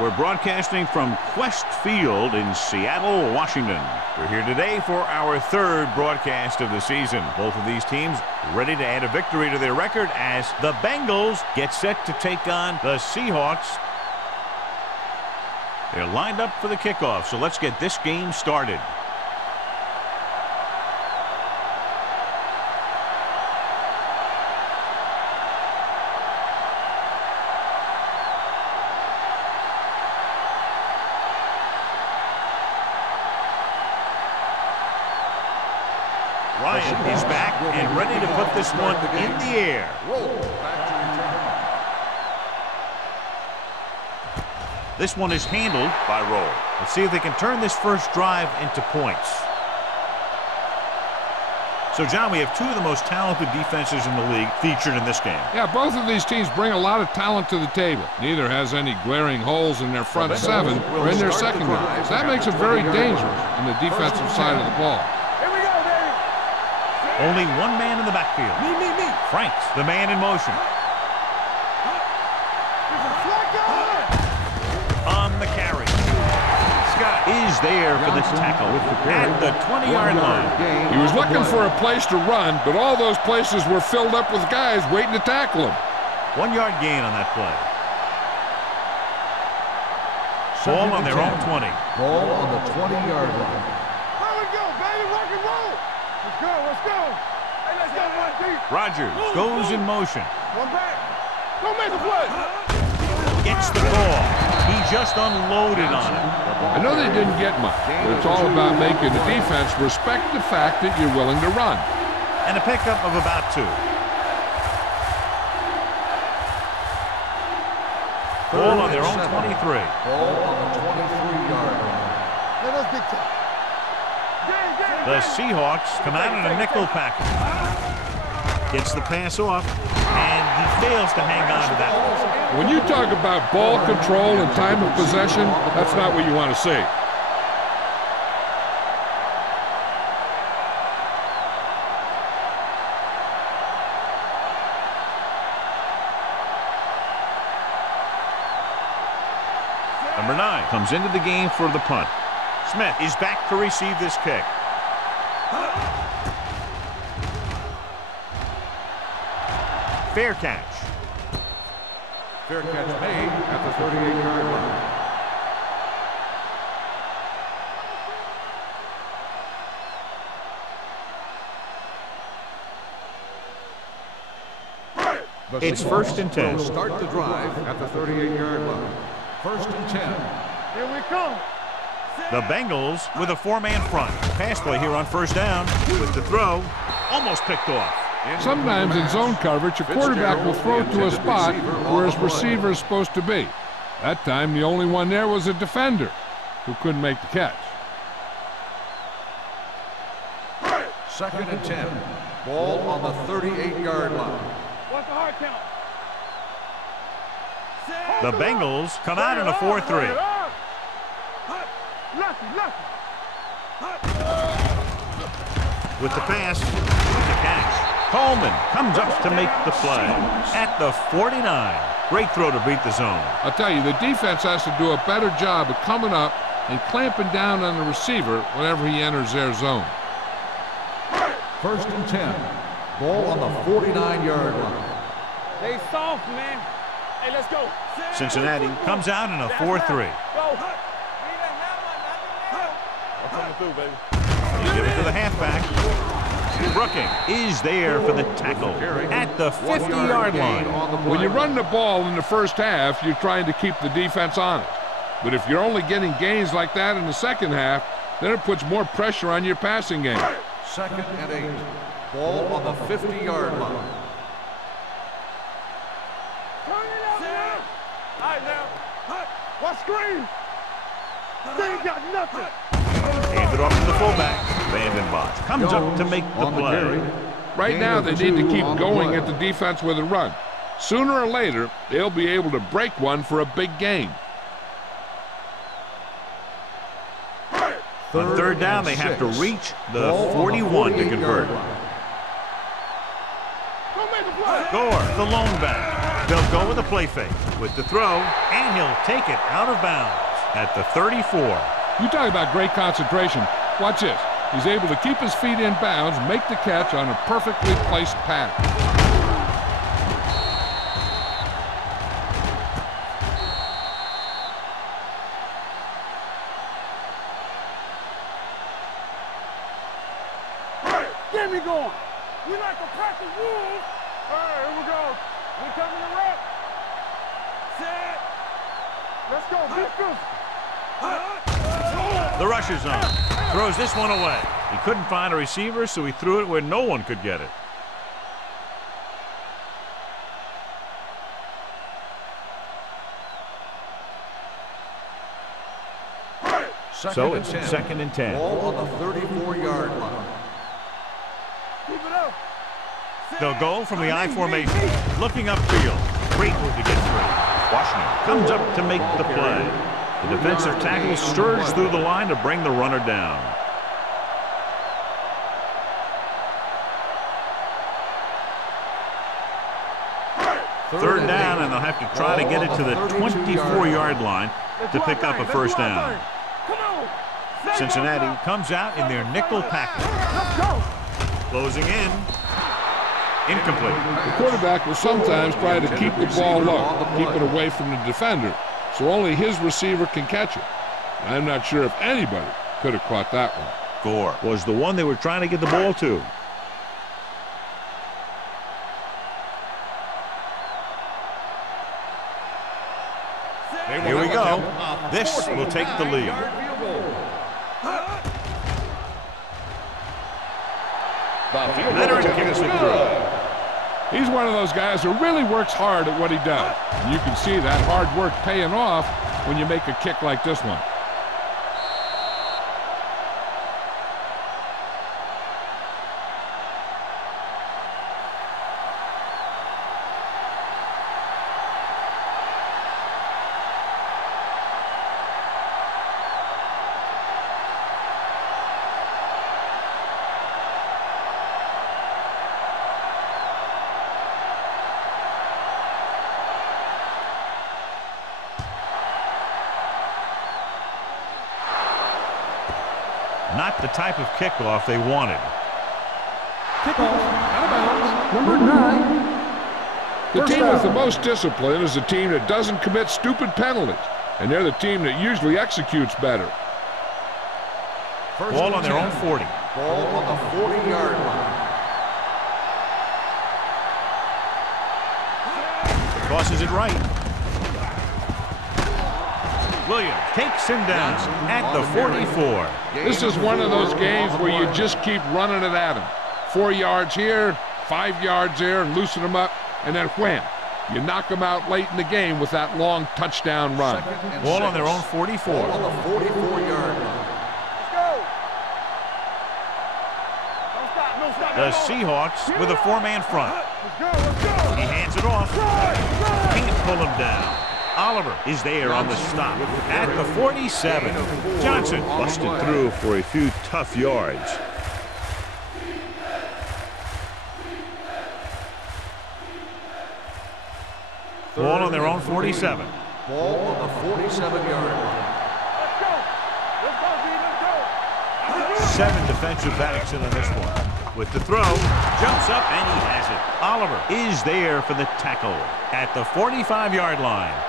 We're broadcasting from Quest Field in Seattle, Washington. We're here today for our third broadcast of the season. Both of these teams ready to add a victory to their record as the Bengals get set to take on the Seahawks. They're lined up for the kickoff, so let's get this game started. Ryan is back and ready to put this one in the air. This one is handled by Roll. Let's see if they can turn this first drive into points. So, John, we have two of the most talented defenses in the league featured in this game. Yeah, both of these teams bring a lot of talent to the table. Neither has any glaring holes in their front seven or in their secondary. So that makes it very dangerous on the defensive side of the ball. Only one man in the backfield. Franks, the man in motion. On the carry. Scott is there for the tackle at the 20-yard line. He was looking for a place to run, but all those places were filled up with guys waiting to tackle him. 1 yard gain on that play. Ball on their own 20. Ball on the 20-yard line. There we go, baby. Rock and roll. Let's go, let's go. Hey, let's go, one deep. Rogers goes in motion. One back. Don't make a play. Gets the ball. He just unloaded on it. I know they didn't get much, but it's all about making the defense respect the fact that you're willing to run. And a pickup of about 2. Ball on their own 23. Ball on the 23-yard line. Let us get to. The Seahawks come out in a nickel package. Gets the pass off, and he fails to hang on to that one. When you talk about ball control and time of possession, that's not what you want to see. Number 9 comes into the game for the punt. Smith is back to receive this kick. Fair catch. Fair catch made at the 38-yard line. It's 1st and 10. Start the drive at the 38-yard line. 1st and 10. Here we come. The Bengals with a 4-man front. Pass play here on 1st down with the throw. Almost picked off. Sometimes in zone coverage, a quarterback will throw to a spot where his receiver is supposed to be. That time, the only one there was a defender who couldn't make the catch. 2nd and 10. Ball on the 38-yard line. What's the hard count? The Bengals come out in a 4-3. With the pass, with the catch. Coleman comes up to make the play at the 49. Great throw to beat the zone. I'll tell you, the defense has to do a better job of coming up and clamping down on the receiver whenever he enters their zone. 1st and 10. Ball on the 49-yard line. They soft, man. Hey, let's go. Cincinnati comes out in a 4-3. Go. Through, baby. You give it to the halfback. Brooking is there for the tackle at the 50-yard line. When you run the ball in the first half, you're trying to keep the defense honest. But if you're only getting gains like that in the second half, then it puts more pressure on your passing game. 2nd and 8. Ball on the 50-yard line. Turn it up now. All right, now. What screen? They ain't got nothing. Handed off to the fullback. Vanden Bosch comes up to make the play. Right now, they need to keep going at the defense with a run. Sooner or later, they'll be able to break one for a big gain. On 3rd down, they have to reach the 41 to convert. Gore, the lone back. They'll go with a play fake with the throw, and he'll take it out of bounds at the 34. You talk about great concentration. Watch this. He's able to keep his feet in bounds, make the catch on a perfectly placed pass. Get me going. We like to practice rules. All right, here we go. We coming to rep. Set. Let's go. Defense. The rush is on. Throws this one away. He couldn't find a receiver, so he threw it where no one could get it. So it's 2nd and 10. Ball on the 34-yard line. Keep it up. They'll go from the I formation, looking upfield. Great move to get through. Washington comes up to make the play. The defensive tackle surged through the line to bring the runner down. Third down, and they'll have to try to get it to the 24-yard line to pick up a first down. Cincinnati comes out in their nickel package. Closing in. Incomplete. The quarterback will sometimes try to keep the ball low, keep it away from the defender, so only his receiver can catch it. I'm not sure if anybody could have caught that one. Gore was the one they were trying to get the ball to. Here we go. This will take the lead. Leonard kicks it through. He's one of those guys who really works hard at what he does. And you can see that hard work paying off when you make a kick like this one. Not the type of kickoff they wanted. Kickoff out of bounds. Number 9. The team with the most discipline is the team that doesn't commit stupid penalties, and they're the team that usually executes better. Ball on their own 40. Ball on the 40-yard line. Crosses it right. Williams takes him down at the 44. This is one of those games where you just keep running it at him. 4 yards here, 5 yards there, and loosen them up, and then wham. You knock them out late in the game with that long touchdown run. Ball on their own 44. Ball on the 44-yard line. Let's go. Don't stop, no stop. The Seahawks with a 4-man front. Let's go, let's go. He hands it off. Can't pull him down. Oliver is there on the stop at the 47. Johnson busted through for a few tough yards. Ball on their own 47. Ball on the 47-yard line. Let's go. Let's go, D. Let's go. 7 defensive backs in on this one. With the throw, jumps up, and he has it. Oliver is there for the tackle at the 45-yard line.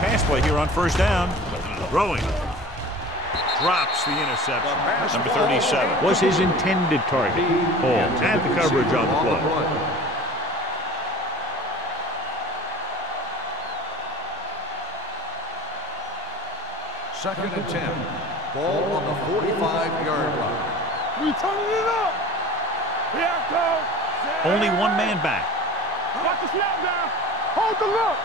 Pass play here on first down. Throwing. Drops the interception. Number 37 was his intended target. Hall had the coverage on the play. Second and 10. Ball on the 45-yard line. We turning it up. Here it goes. Only one man back. Watch the snap down. Hold the look.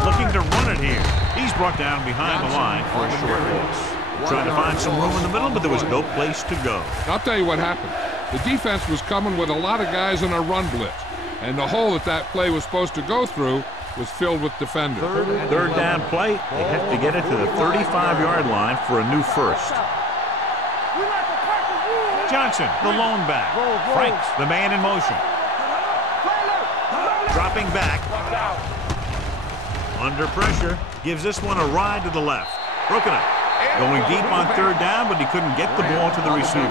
Looking looking to run it here. He's brought down behind the line for a short loss. Trying to find some room in the middle, but there was no place to go. I'll tell you what happened. The defense was coming with a lot of guys in a run blitz, and the hole that play was supposed to go through was filled with defenders. Third down play. They have to get it to the 35-yard line for a new first. Johnson, the lone back. Franks, the man in motion. Dropping back. Under pressure. Gives this one a ride to the left. Broken up. Going deep on third down, but he couldn't get the ball to the receiver.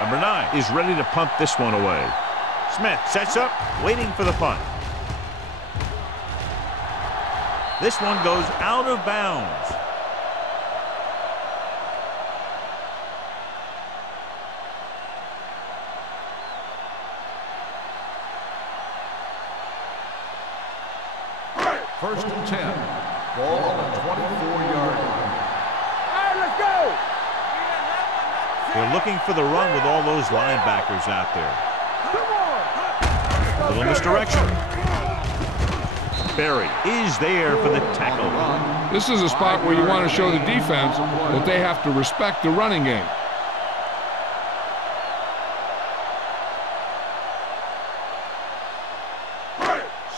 Number 9 is ready to punt this one away. Smith sets up, waiting for the punt. This one goes out of bounds. First and 10. Ball on the 24-yard line. All right, let's go. They're looking for the run with all those linebackers out there. A little misdirection. Berry is there for the tackle. This is a spot where you want to show the defense that they have to respect the running game.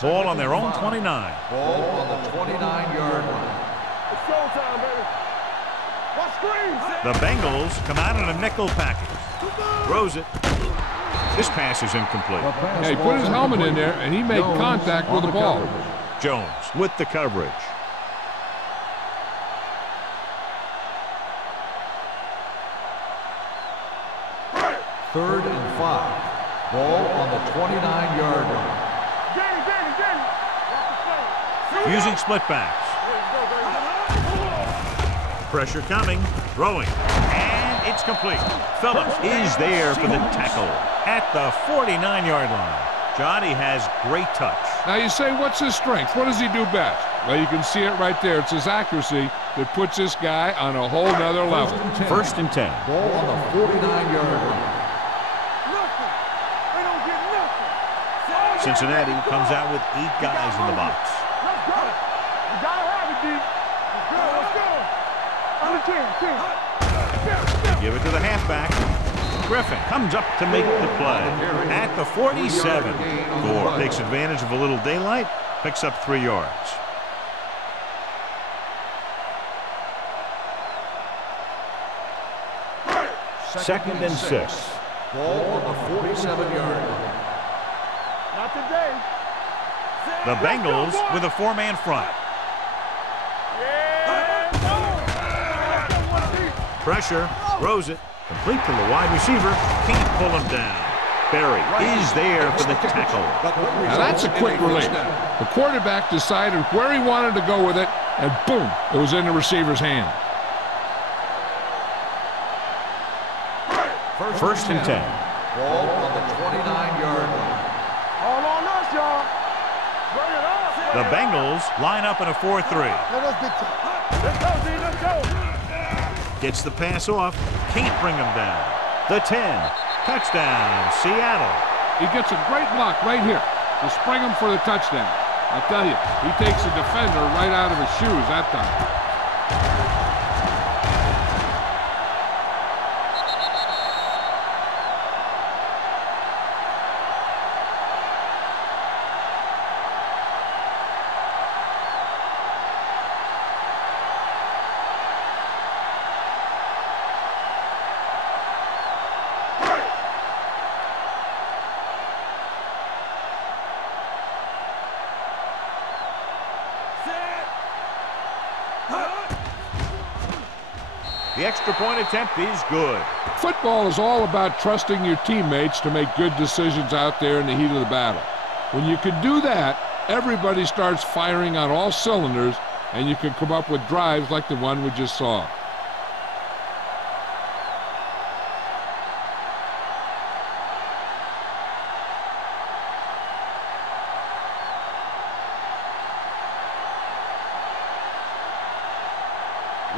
Ball on their own 29. Ball on the 29-yard line. It's showtime, baby. Watch screens. The Bengals come out in a nickel package. Throws it. This pass is incomplete. Yeah, he put his helmet in there, and he made contact with the ball. Jones with the coverage. Third and 5. Ball on the 29-yard line. Using split backs. Pressure coming. Throwing. And it's complete. Phillips is there for the tackle at the 49-yard line. Johnny has great touch. Now you say, what's his strength? What does he do best? Well, you can see it right there. It's his accuracy that puts this guy on a whole nother level. First and 10. Ball on the 49-yard line. Cincinnati comes out with 8 guys in the box. Let's go. You gotta have it, D. Let's go. They give it to the halfback. Griffin comes up to make the play at the 47. Gore takes advantage of a little daylight, picks up 3 yards. Second and 6. Ball on the 47-yard line. Not today. The Bengals with a 4-man front. Pressure, throws it, complete to the wide receiver, can't pull him down. Berry is there for the tackle. Now that's a quick release. The quarterback decided where he wanted to go with it, and boom, it was in the receiver's hand. First and 10. Ball on the 29-yard line. All on us, y'all. Bring it up. The Bengals line up in a 4-3. Let's go, D. Let's go. Gets the pass off, can't bring him down. The 10. Touchdown, Seattle. He gets a great block right here to spring him for the touchdown. I tell you, he takes the defender right out of his shoes that time. The extra point attempt is good. Football is all about trusting your teammates to make good decisions out there in the heat of the battle. When you can do that, everybody starts firing on all cylinders, and you can come up with drives like the one we just saw.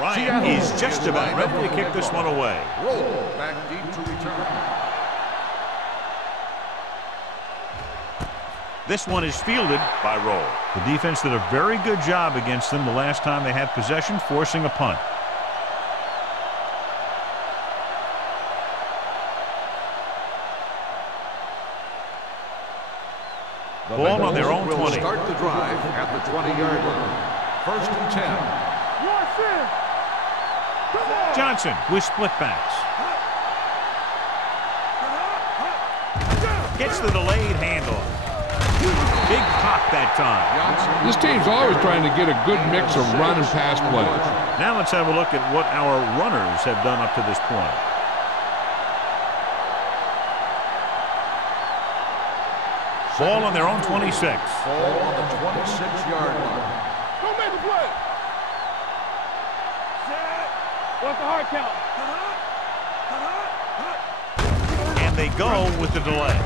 Ryan is just about ready to kick this one away. Roll back deep to return. This one is fielded by Roll. The defense did a very good job against them the last time they had possession, forcing a punt. Ball on their own 20. Start the drive at the 20-yard line. 1st and 10. Johnson with split backs. Gets the delayed handoff. Big pop that time. This team's always trying to get a good mix of run and pass plays. Now let's have a look at what our runners have done up to this point. Ball on their own 26. Ball on the 26-yard line. Don't make a play. What's the hard count? And they go with the delay.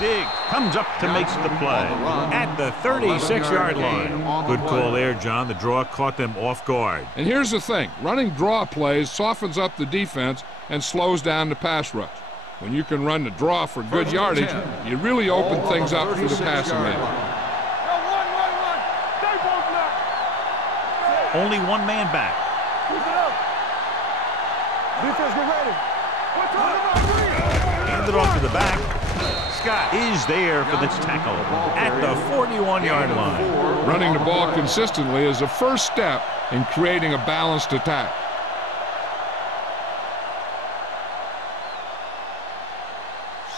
Diggs comes up to make the play at the 36-yard line. Good call there, John. The draw caught them off guard. And here's the thing. Running draw plays softens up the defense and slows down the pass rush. When you can run the draw for good yardage, you really open things up for the passing game. Only one man back. Defense, get ready. Handed off to the back. Scott is there for the tackle at the 41-yard line. Running the ball consistently is the first step in creating a balanced attack.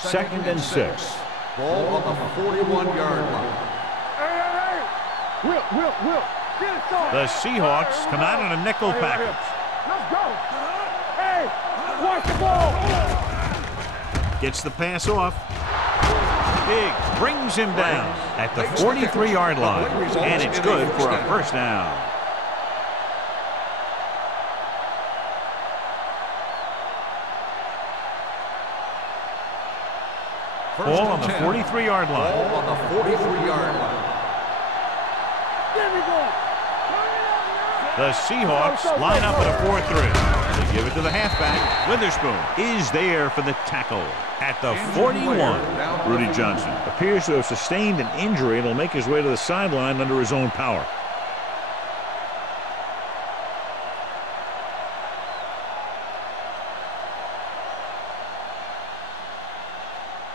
Second and 6. Ball on the 41-yard line. Hey. Will. Get it started. The Seahawks come out in a nickel package. Let's go. Hey, watch the ball. Gets the pass off. Diggs brings him down at the 43-yard line. And it's good for a first down. Ball on the 43-yard line. Ball on the 43-yard line. The Seahawks line up at a 4-3. They give it to the halfback. Witherspoon is there for the tackle at the 41. Rudy Johnson appears to have sustained an injury and will make his way to the sideline under his own power.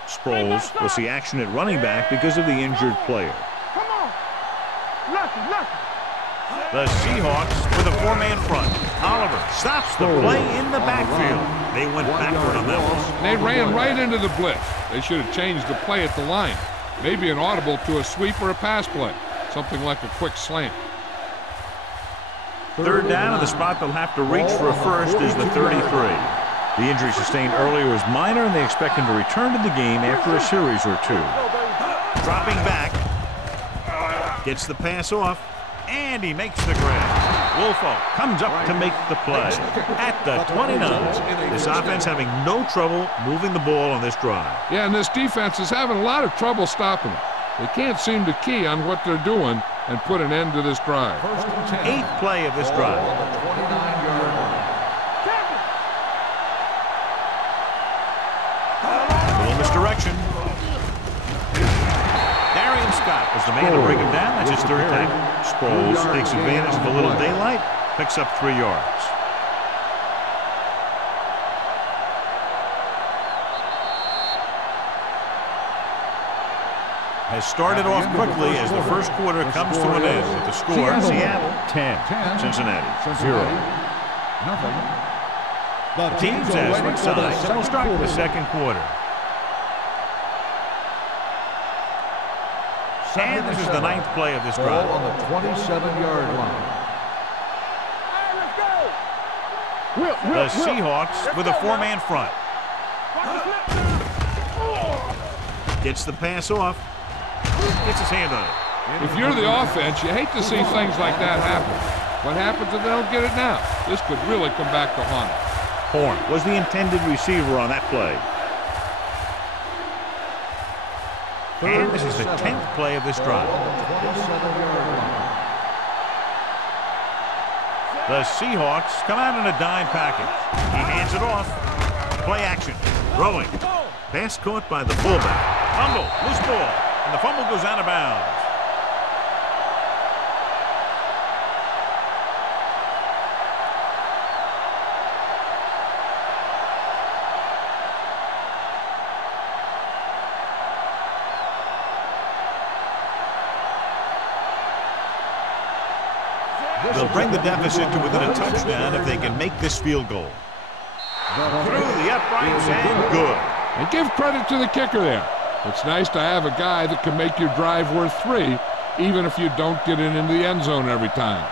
Sproles will see action at running back because of the injured player. Come on. Lucky. The Seahawks with a four-man front. Oliver stops the play in the backfield. They went backward on that one. They ran right into the blitz. They should have changed the play at the line. Maybe an audible to a sweep or a pass play. Something like a quick slant. Third down, and the spot they'll have to reach for a first is the 33. The injury sustained earlier was minor, and they expect him to return to the game after a series or two. Dropping back. Gets the pass off. And he makes the grab. Wolfo comes up to make the play at the 29. This offense having no trouble moving the ball on this drive. Yeah, and this defense is having a lot of trouble stopping it. They can't seem to key on what they're doing and put an end to this drive. 8th play of this drive. Little misdirection. Scott was the man to bring him down. That's his third tackle. Sproles takes advantage of a little daylight, picks up 3 yards. Has started off quickly as the first quarter comes to an end with the score Seattle 10, Cincinnati 0. The teams as we size, and we'll start with the second quarter. And this is the 9th play of this drive. On the 27-yard line. The Seahawks with a four-man front. Gets the pass off. Gets his hand on it. If you're the offense, you hate to see things like that happen. What happens if they don't get it now? This could really come back to haunt them. Horn was the intended receiver on that play. And this is the 10th play of this drive. The Seahawks come out in a dime package. He hands it off. Play action. Throwing. Pass caught by the fullback. Fumble. Loose ball. And the fumble goes out of bounds. They'll bring the deficit to within a touchdown if they can make this field goal. Through the uprights and good. And give credit to the kicker there. It's nice to have a guy that can make your drive worth 3, even if you don't get it into the end zone every time.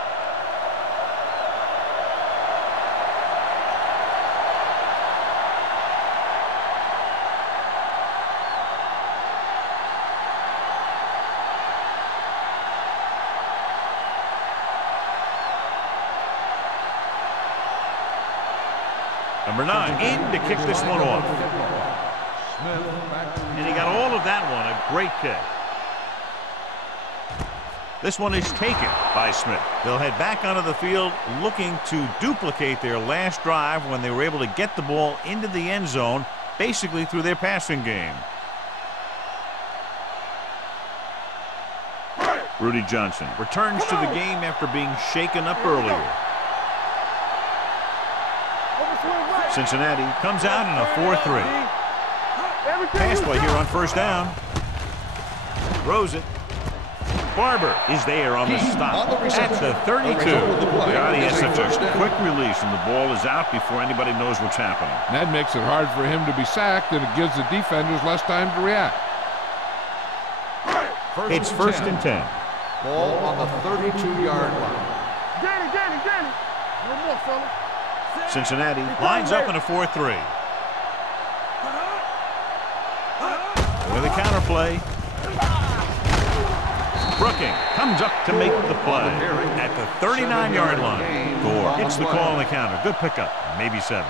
Number 9 in to kick this one off. And he got all of that one. A great kick. This one is taken by Smith. They'll head back onto the field looking to duplicate their last drive when they were able to get the ball into the end zone, basically through their passing game. Rudy Johnson returns to the game after being shaken up earlier. Cincinnati comes out in a 4-3. Pass play here on first down. Throws it. Barber is there on the stop at the 32. God, he has such a quick release, and the ball is out before anybody knows what's happening. That makes it hard for him to be sacked, and it gives the defenders less time to react. It's first and 10. Ball on the 32-yard line. Get it. No more, fellas. Cincinnati lines up in a 4-3. With a counter play. Brooking comes up to make the play at the 39-yard line. Gore gets the call on the counter. Good pickup. Maybe 7.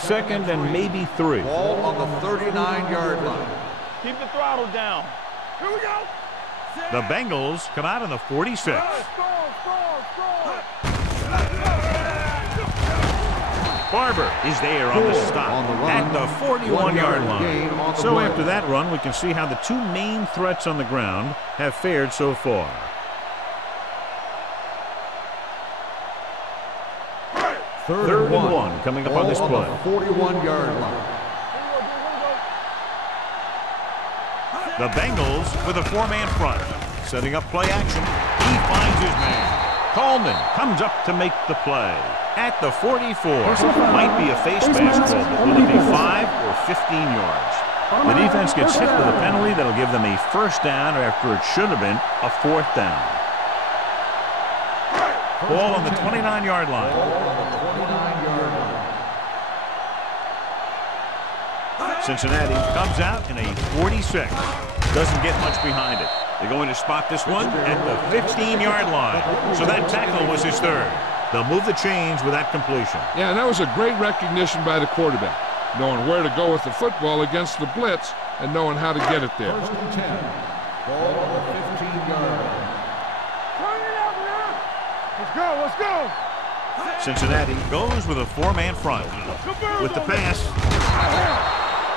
Second and maybe 3. Ball on the 39-yard line. Keep the throttle down. Here we go. The Bengals come out in the 46. Barber is there on the stop at the 41-yard line. So after that run, we can see how the two main threats on the ground have fared so far. Third and one coming up on this play. 41-yard line. The Bengals with a 4-man front. Setting up play action. He finds his man. Coleman comes up to make the play at the 44. Might be a face mask call, but will it be 5 or 15 yards? The defense gets hit with a penalty that'll give them a first down after it should have been a 4th down. Ball on the 29-yard line. Cincinnati comes out in a 46. Doesn't get much behind it. They're going to spot this one at the 15-yard line. So that tackle was his 3rd. They'll move the chains with that completion. Yeah, and that was a great recognition by the quarterback, knowing where to go with the football against the blitz and knowing how to get it there. First and 10. Ball on the 15-yard line. Turn it out now. Let's go. Cincinnati goes with a 4-man front. With the pass.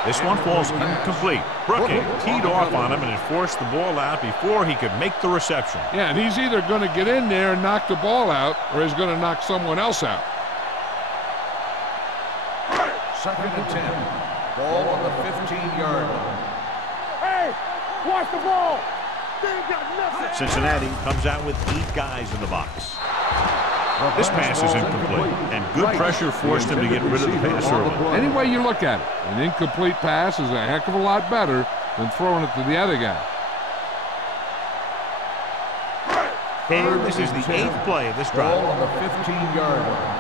This one falls incomplete. Brooking teed off on him, and it forced the ball out before he could make the reception. Yeah, and he's either going to get in there and knock the ball out, or he's going to knock someone else out. Second and 10. Ball on the 15-yard line. Hey, watch the ball. They ain't got nothing. Cincinnati comes out with 8 guys in the box. This pass is incomplete, and good pressure forced him to get rid of the pass early. Any way you look at it, an incomplete pass is a heck of a lot better than throwing it to the other guy. And this is the 8th play of this drive. Ball on the 15-yard line.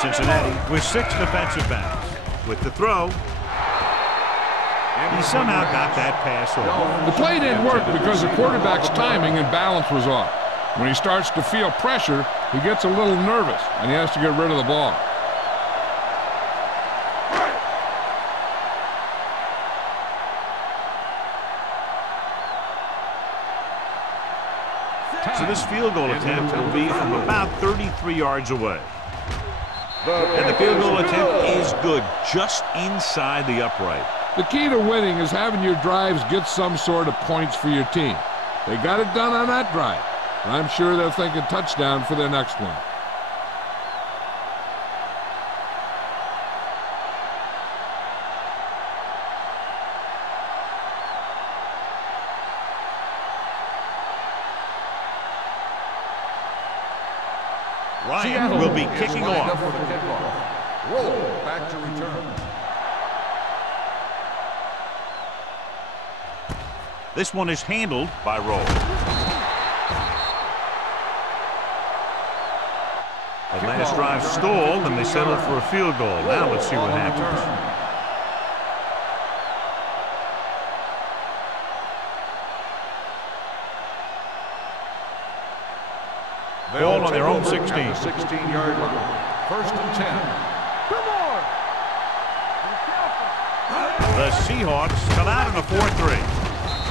Cincinnati with 6 defensive backs. With the throw, he somehow got that pass off. The play didn't work because the quarterback's timing and balance was off. When he starts to feel pressure, he gets a little nervous, and he has to get rid of the ball. So this field goal attempt will be from about 33 yards away. And the field goal attempt is good, just inside the upright. The key to winning is having your drives get some sort of points for your team. They got it done on that drive. And I'm sure they're thinking touchdown for their next one. Ryan will be kicking off. For the kickoff. Roll back to return. This one is handled by Roll. Atlanta's drive stalled, and they settled for a field goal. Now let's see what happens. Ball on their own 16. 16-yard line. First and 10. Come on! The Seahawks come out in a 4-3.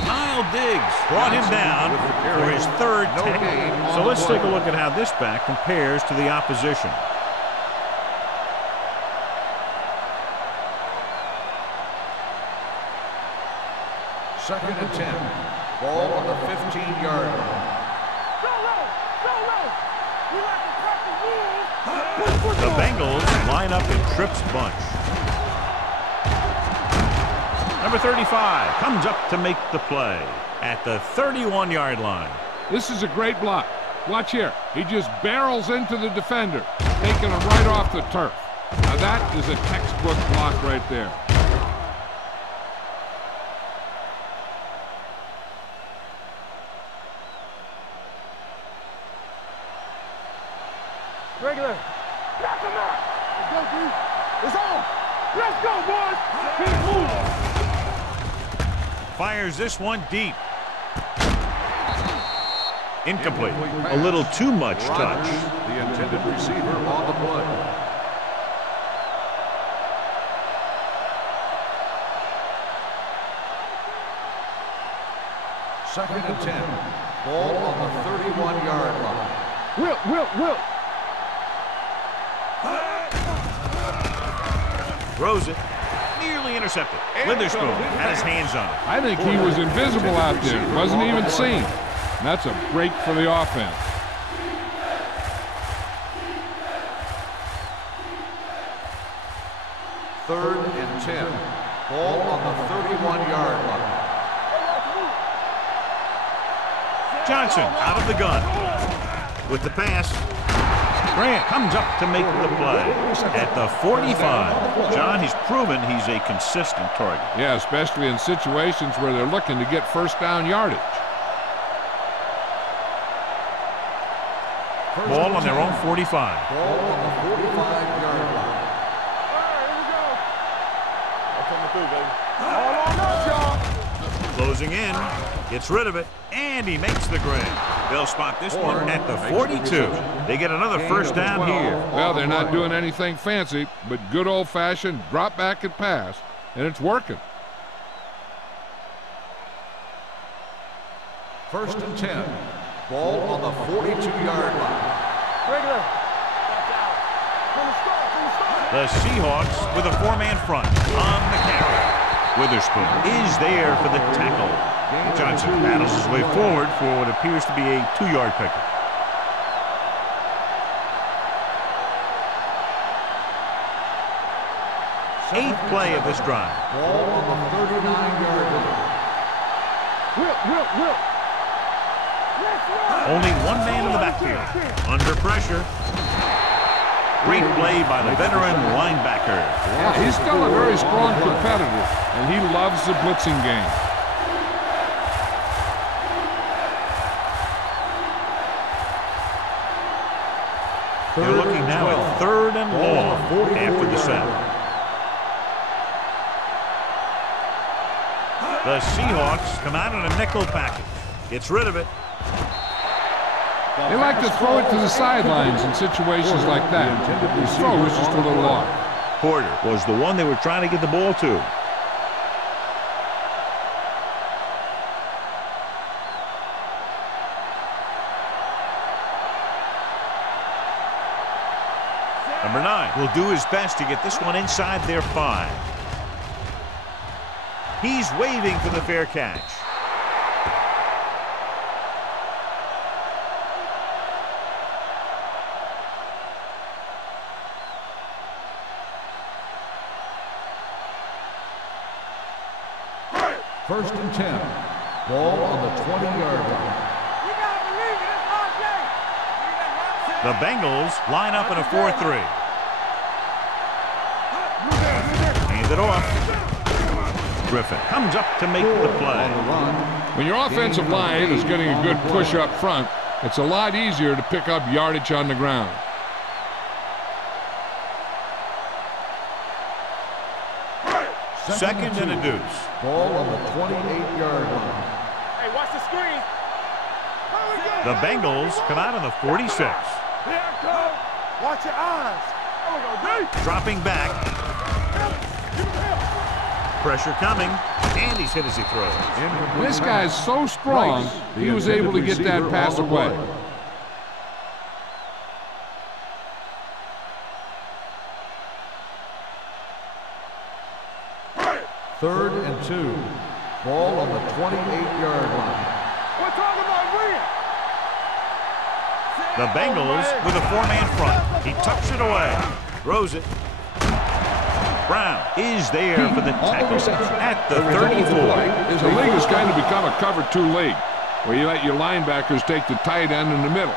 Kyle Diggs brought him down for his third tackle. So let's take a look at how this back compares to the opposition. Second and 10. Ball on the 15-yard line. The Bengals line up in Tripp's bunch. Number 35 comes up to make the play at the 31-yard line. This is a great block. Watch here. He just barrels into the defender, taking him right off the turf. Now that is a textbook block right there. Regular. Knock him out. Let's go, dude. It's on. Let's go, boys. Keep moving. Fires this one deep. Incomplete. A little too much touch. The intended receiver on the play. Second and 10. Ball on the 31-yard line. Will. Throws it. Nearly intercepted. Witherspoon had his hands on it. I think he was invisible out there. Wasn't even seen. And that's a break for the offense. Third and 10. Ball on the 31-yard line. Johnson out of the gun. With the pass. Grant comes up to make the play at the 45. John, he's proven he's a consistent target. Yeah, especially in situations where they're looking to get first down yardage. Ball on their own 45. Ball on the 45-yard line. All on us, y'all. Closing in. Gets rid of it. And he makes the grab. They'll spot this one at the 42. They get another first down here. Well, they're not doing anything fancy, but good old-fashioned drop back and pass, and it's working. First and 10. Ball on the 42-yard line. Regular. From the start. The Seahawks with a four-man front on the carry. Witherspoon is there for the tackle. Johnson battles his way forward for what appears to be a 2-yard pickup. Eighth play of this drive. Ball on the 39-yard line. Will. Only one man in the backfield. Under pressure. Great play by the veteran linebacker. Yeah, he's still a very strong competitor, and he loves the blitzing game. They're looking now at 3rd and long after the set. The Seahawks come out in a nickel package. Gets rid of it. They like to throw it to the sidelines in situations like that. The throw was just a little off. Porter was the one they were trying to get the ball to. will do his best to get this one inside their 5. He's waving for the fair catch. First and 10. Ball on the 20-yard line. The Bengals line up in a 4-3. Hands it off. Griffin comes up to make the play. When your offensive line is getting a good push up front, it's a lot easier to pick up yardage on the ground. Second and a deuce. Ball on the 28-yard line. Hey, watch the screen. The Bengals come out on the 46. Here I come. Watch your eyes. There we go, D. Dropping back. Pressure coming. And he's hit as he throws. This guy's so strong, he was able to get that pass away. Third and 2. Ball on the 28-yard line. We're talking about Williams. The Bengals with a 4-man front. He tucks it away. Throws it. Brown is there for the tackle at the 34. The league has kind of become a cover 2 league, where you let your linebackers take the tight end in the middle.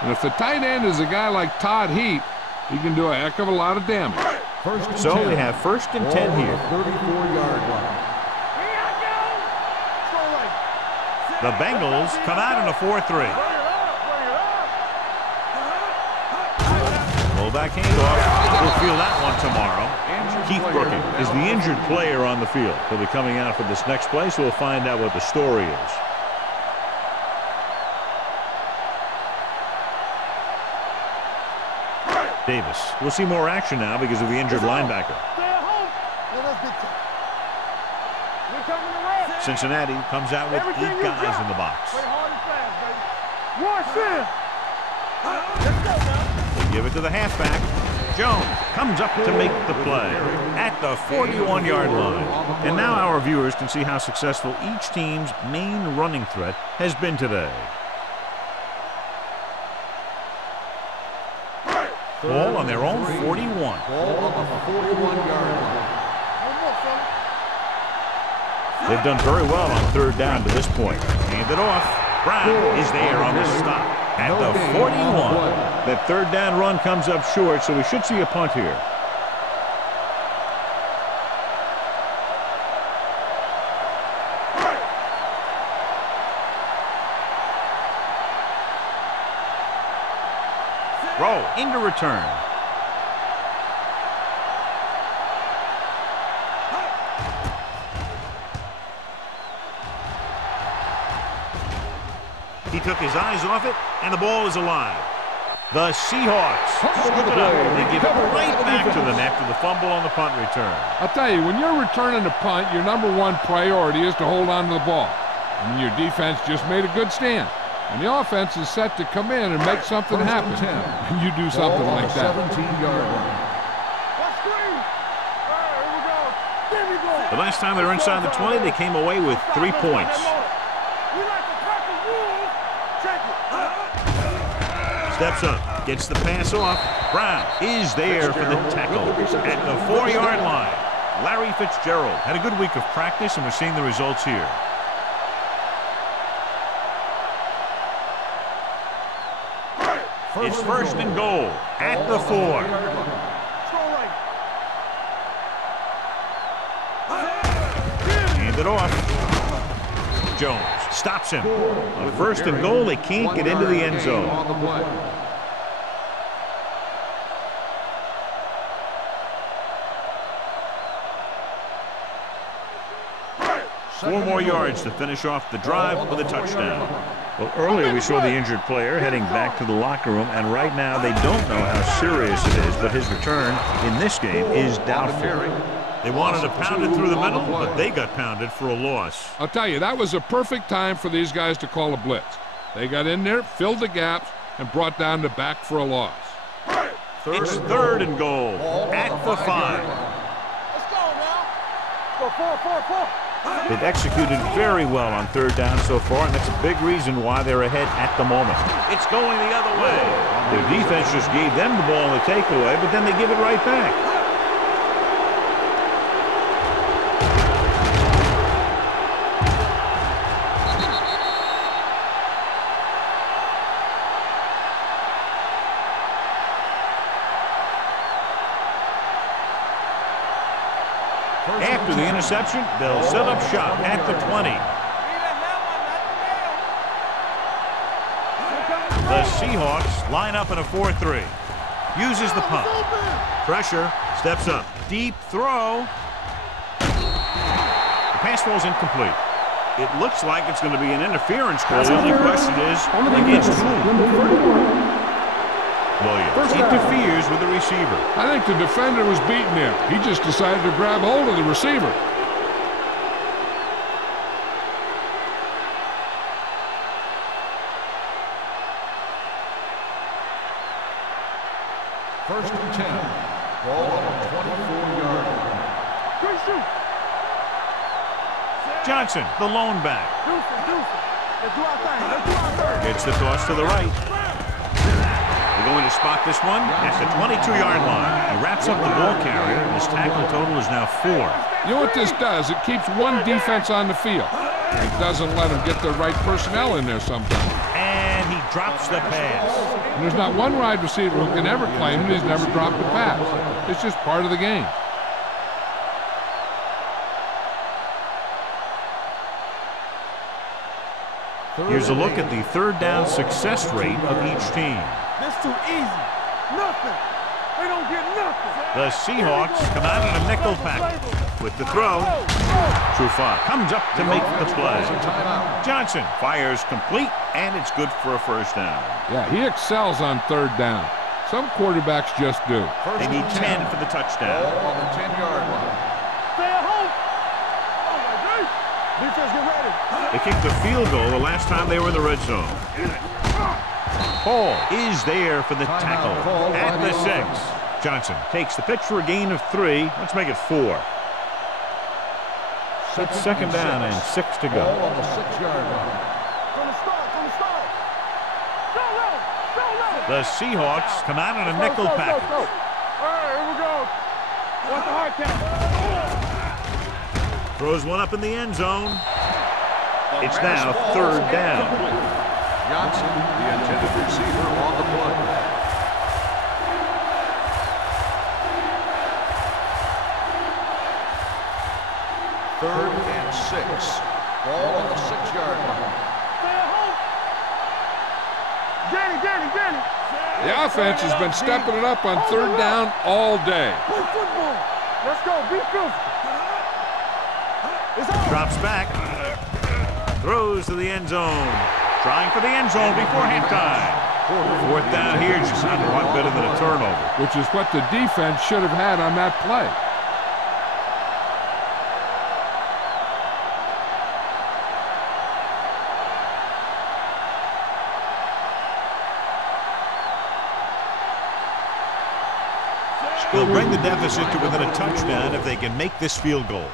And if the tight end is a guy like Todd Heap, he can do a heck of a lot of damage. So we have first and 10 here. 34-yard line. The Bengals come out in a 4-3. Roll back handoff. We'll feel that one tomorrow. Keith Brookings is the injured player on the field. He'll be coming out for this next play, so we'll find out what the story is. Davis. We'll see more action now because of the injured linebacker. Cincinnati comes out with 8 guys in the box. They give it to the halfback. Jones comes up to make the play at the 41-yard line. And now our viewers can see how successful each team's main running threat has been today. Ball on their own 41. Ball on the 41-yard line. They've done very well on third down to this point. Hand it off. Brown is there on the stop at the 41. That third down run comes up short, so we should see a punt here. Roll into return. He took his eyes off it, and the ball is alive. The Seahawks scoop it up. They give it right back to them after the fumble on the punt return. I'll tell you, when you're returning a punt, your #1 priority is to hold on to the ball. And your defense just made a good stand. And the offense is set to come in and make something happen. And you do something like that. 17-yard line. The last time they were inside the 20, they came away with 3 points. Steps up, gets the pass off. Brown is there for the tackle at the 4-yard line. Larry Fitzgerald had a good week of practice, and we're seeing the results here. It's first and goal at the 4. Hand it off. Jones stops him. On first and goal, they can't get into the end zone. 4 more yards to finish off the drive with a touchdown. Well, earlier we saw the injured player heading back to the locker room, and right now they don't know how serious it is, but his return in this game is doubtful. They wanted to pound it through the middle, but they got pounded for a loss. I'll tell you, that was a perfect time for these guys to call a blitz. They got in there, filled the gaps, and brought down the back for a loss. It's third and goal at the 5. Let's go now. Go, four. They've executed very well on third down so far, and that's a big reason why they're ahead at the moment. It's going the other way. Their defense just gave them the ball in the takeaway, but then they give it right back. After the interception, they'll set up shop at the 20. The Seahawks line up in a 4-3. Uses the punt. Pressure, steps up. Deep throw. The pass falls incomplete. It looks like it's going to be an interference call. The only question is, against whom? Williams interferes with the receiver. I think the defender was beaten there. He just decided to grab hold of the receiver. First and 10. Ball on the 24-yard line. Johnson, the lone back. Let's do our thing. Gets the toss to the right. They're going to spot this one at the 22-yard line. He wraps up the ball carrier, and his tackle total is now 4. You know what this does? It keeps one defense on the field. It doesn't let them get the right personnel in there sometimes. And he drops the pass. And there's not one wide receiver who can ever claim that he's never dropped a pass. It's just part of the game. Here's a look at the third down success rate of each team. This too easy. Nothing. They don't get nothing. The Seahawks come out in a nickel package. With the throw, Trufant comes up to make the play. Johnson fires complete, and it's good for a first down. Yeah, he excels on third down. Some quarterbacks just do. They need 10 for the touchdown. Ball on the 10-yard line. Stay at home. Oh, my God. Defense, get ready. They kicked the field goal the last time they were in the red zone. Hall is there for the tackle at the 6. Johnson takes the pitch for a gain of 3. Let's make it 4. It's second down and 6 to go. Ball on the 6-yard line. From the start. Go. The Seahawks come out in a nickel package. All right, here we go. What's the hard count? Throws one up in the end zone. It's now third down. Johnson, the intended receiver, on the play. Third and 6. Ball on the 6-yard line. Danny. The offense has been stepping it up on third down all day. Play football. Let's go. Be physical. It's on. Drops back. Throws to the end zone. Trying for the end zone before halftime. Fourth down here just sounded a lot better than a turnover. Which is what the defense should have had on that play. They'll bring the deficit to within a touchdown if they can make this field goal.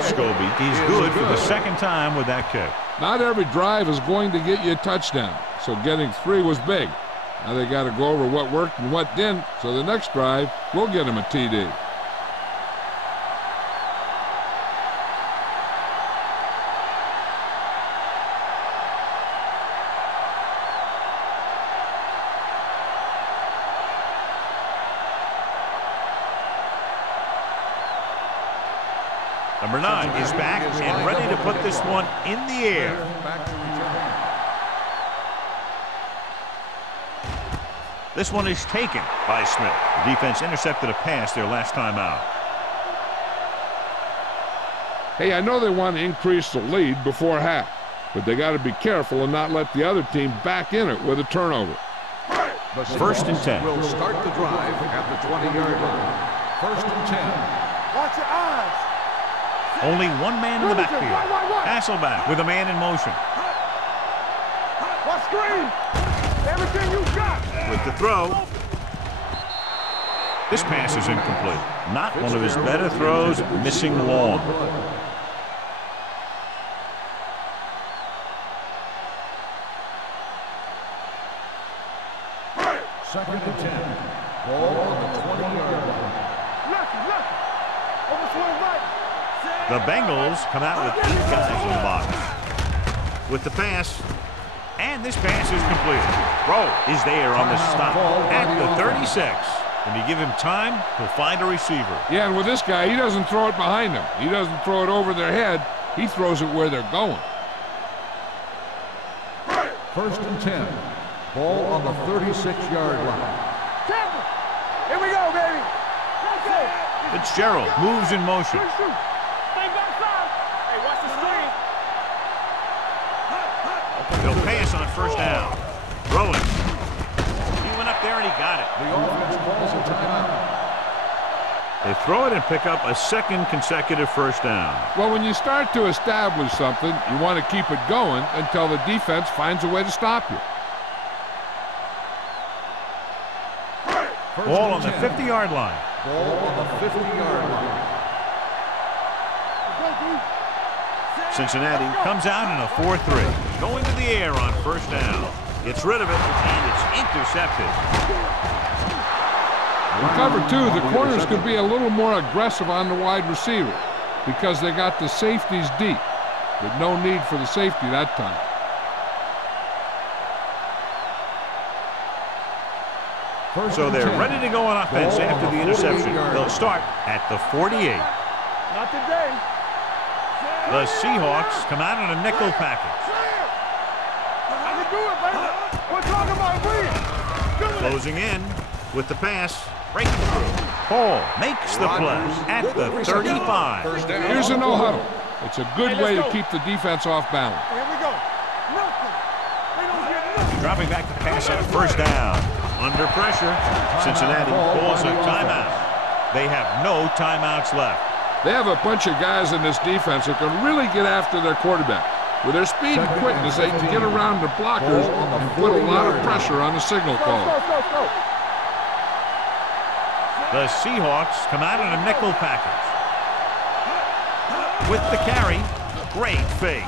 Scobie is good for the second time with that kick. Not every drive is going to get you a touchdown, so getting 3 was big. Now they got to go over what worked and what didn't, so the next drive will get them a TD. Number 9 is back and ready to put this one in the air. This one is taken by Smith. The defense intercepted a pass their last time out. Hey, I know they want to increase the lead before half, but they got to be careful and not let the other team back in it with a turnover. First and 10. Will start the drive at the 20-yard line. First and 10. Watch your eyes. Only one man in the backfield. Hasselback with a man in motion. Watch screen. Everything you got. With the throw. This pass is incomplete. Not one of his better throws, missing long. Second and 10. Ball on the 20-yard line. The Bengals come out with 8 guys in the box. With the pass, and this pass is completed. Throw is there on the stop at the 36. When you give him time, he'll find a receiver. Yeah, and with this guy, he doesn't throw it behind them. He doesn't throw it over their head. He throws it where they're going. First and 10. Ball on the 36-yard line. Here we go, baby. Let's go. Fitzgerald moves in motion. Hey, watch the screen. He'll pass on first down. Throwing. He went up there and he got it. The offense calls a timeout. They throw it and pick up a second consecutive first down. Well, when you start to establish something, you want to keep it going until the defense finds a way to stop you. Ball on the 50-yard line. Ball on the 50-yard line. Cincinnati comes out in a 4-3. Going to the air on first down. Gets rid of it, and it's intercepted. In cover 2, the corners could be a little more aggressive on the wide receiver because they got the safeties deep, but no need for the safety that time. So they're ready to go on offense after the interception. They'll start at the 48. Not today. The Seahawks come out in a nickel package. I can do it, baby. We're talking about me. Closing in with the pass, breaking through. Paul makes the play at the 35. Here's a no-huddle. It's a good way to keep the defense off balance. Here we go. Nothing. They don't get nothing. Dropping back to pass at first down. Under pressure, Cincinnati calls a timeout. They have no timeouts left. They have a bunch of guys in this defense that can really get after their quarterback. With their speed and quickness, they can get around the blockers and put a lot of pressure on the signal call. Go. The Seahawks come out in a nickel package. With the carry, great fake.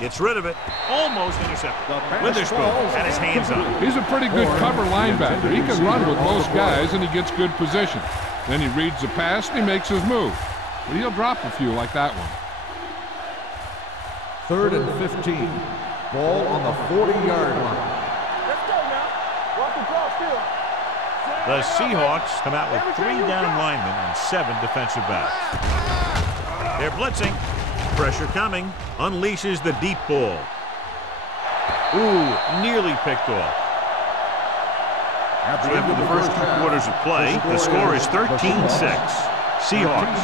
Gets rid of it, almost intercepted. Witherspoon had his hands on it. He's a pretty good cover linebacker. He can run with most guys, and he gets good position. Then he reads the pass, and he makes his move. But he'll drop a few like that one. Third and 15. Ball on the 40-yard line. Let's go now. Walk across field. The Seahawks come out with 3 down linemen and 7 defensive backs. They're blitzing. Pressure coming. Unleashes the deep ball. Ooh, nearly picked off. After the first 2 quarters of play, the score is 13-6. Seahawks.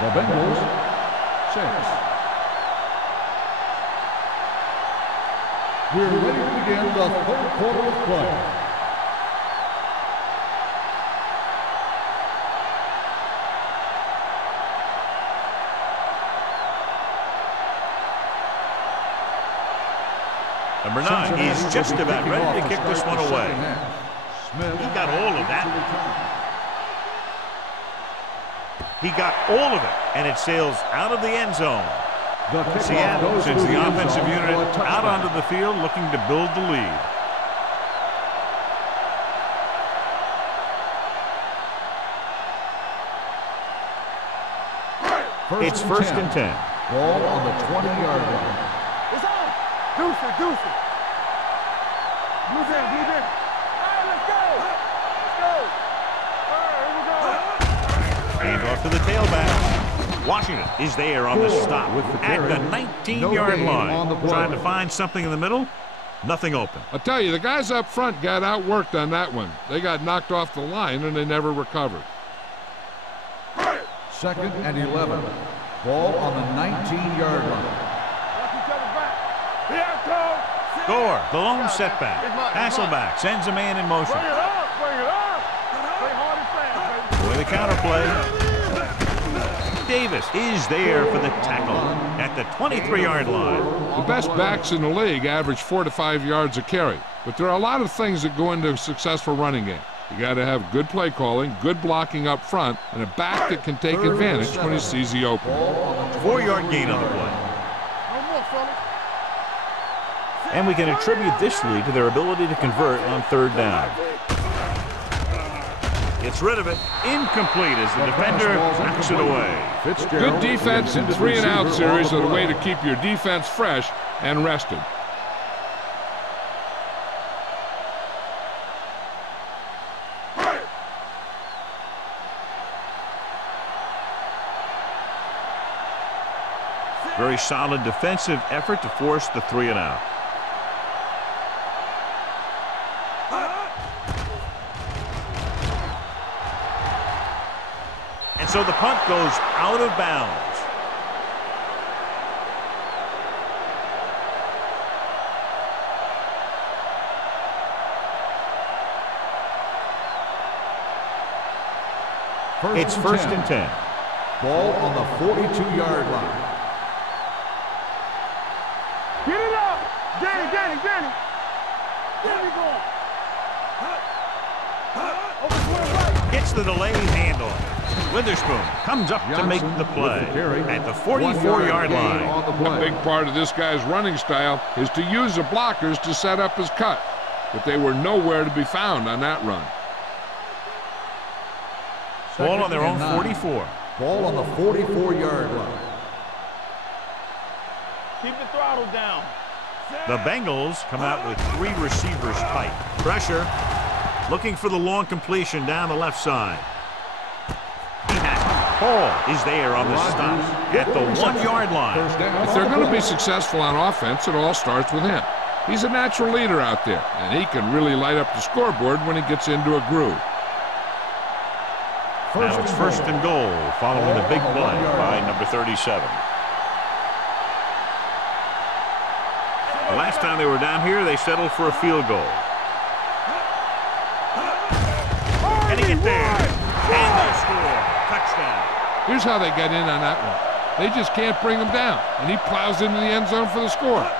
The Bengals, 6. We're ready to begin the third quarter of play. Number 9 is just about ready to kick this one away. He got all of that. He got all of it, and it sails out of the end zone. Seattle sends the offensive unit out onto the field looking to build the lead. It's first and 10. Ball on the 20-yard line. It's on. Deuce it. Blue in. All right, let's go. All right, here we go. Hand off to the tailback. Washington is there on the stop at the 19-yard line. Trying to find something in the middle. Nothing open. I'll tell you, the guys up front got outworked on that one. They got knocked off the line, and they never recovered. Second and 11. Ball on the 19-yard line. Gore, the lone setback. Hasselback sends a man in motion. Bring it up. Play hard and fast, baby. With the counterplay. Davis is there for the tackle at the 23-yard line. The best backs in the league average 4 to 5 yards a carry, but there are a lot of things that go into a successful running game. You got to have good play calling, good blocking up front, and a back that can take advantage when he sees the opening. 4-yard gain on the play. No more, fellas. And we can attribute this lead to their ability to convert on 3rd down. Gets rid of it. Incomplete as the defender knocks it away. Good defense and 3-and-out series are the way to keep your defense fresh and rested. Very solid defensive effort to force the 3-and-out. And so the punt goes out of bounds. It's 1st and 10. Ball on the 42-yard line. Get it up. Danny. Danny going. Gets the delayed handoff. Witherspoon comes up to make the play at the 44-yard line. A big part of this guy's running style is to use the blockers to set up his cut, but they were nowhere to be found on that run. Ball on their own 44. Ball on the 44-yard line. Keep the throttle down. The Bengals come out with 3 receivers tight. Pressure. Looking for the long completion down the left side. Hall is there on the stop at the 1-yard line. If they're going to be successful on offense, it all starts with him. He's a natural leader out there, and he can really light up the scoreboard when he gets into a groove. Now it's 1st and goal following the big play by number 37. The last time they were down here, they settled for a field goal. Can he get there? And they score. Touchdown. Here's how they get in on that one. They just can't bring him down, and he plows into the end zone for the score.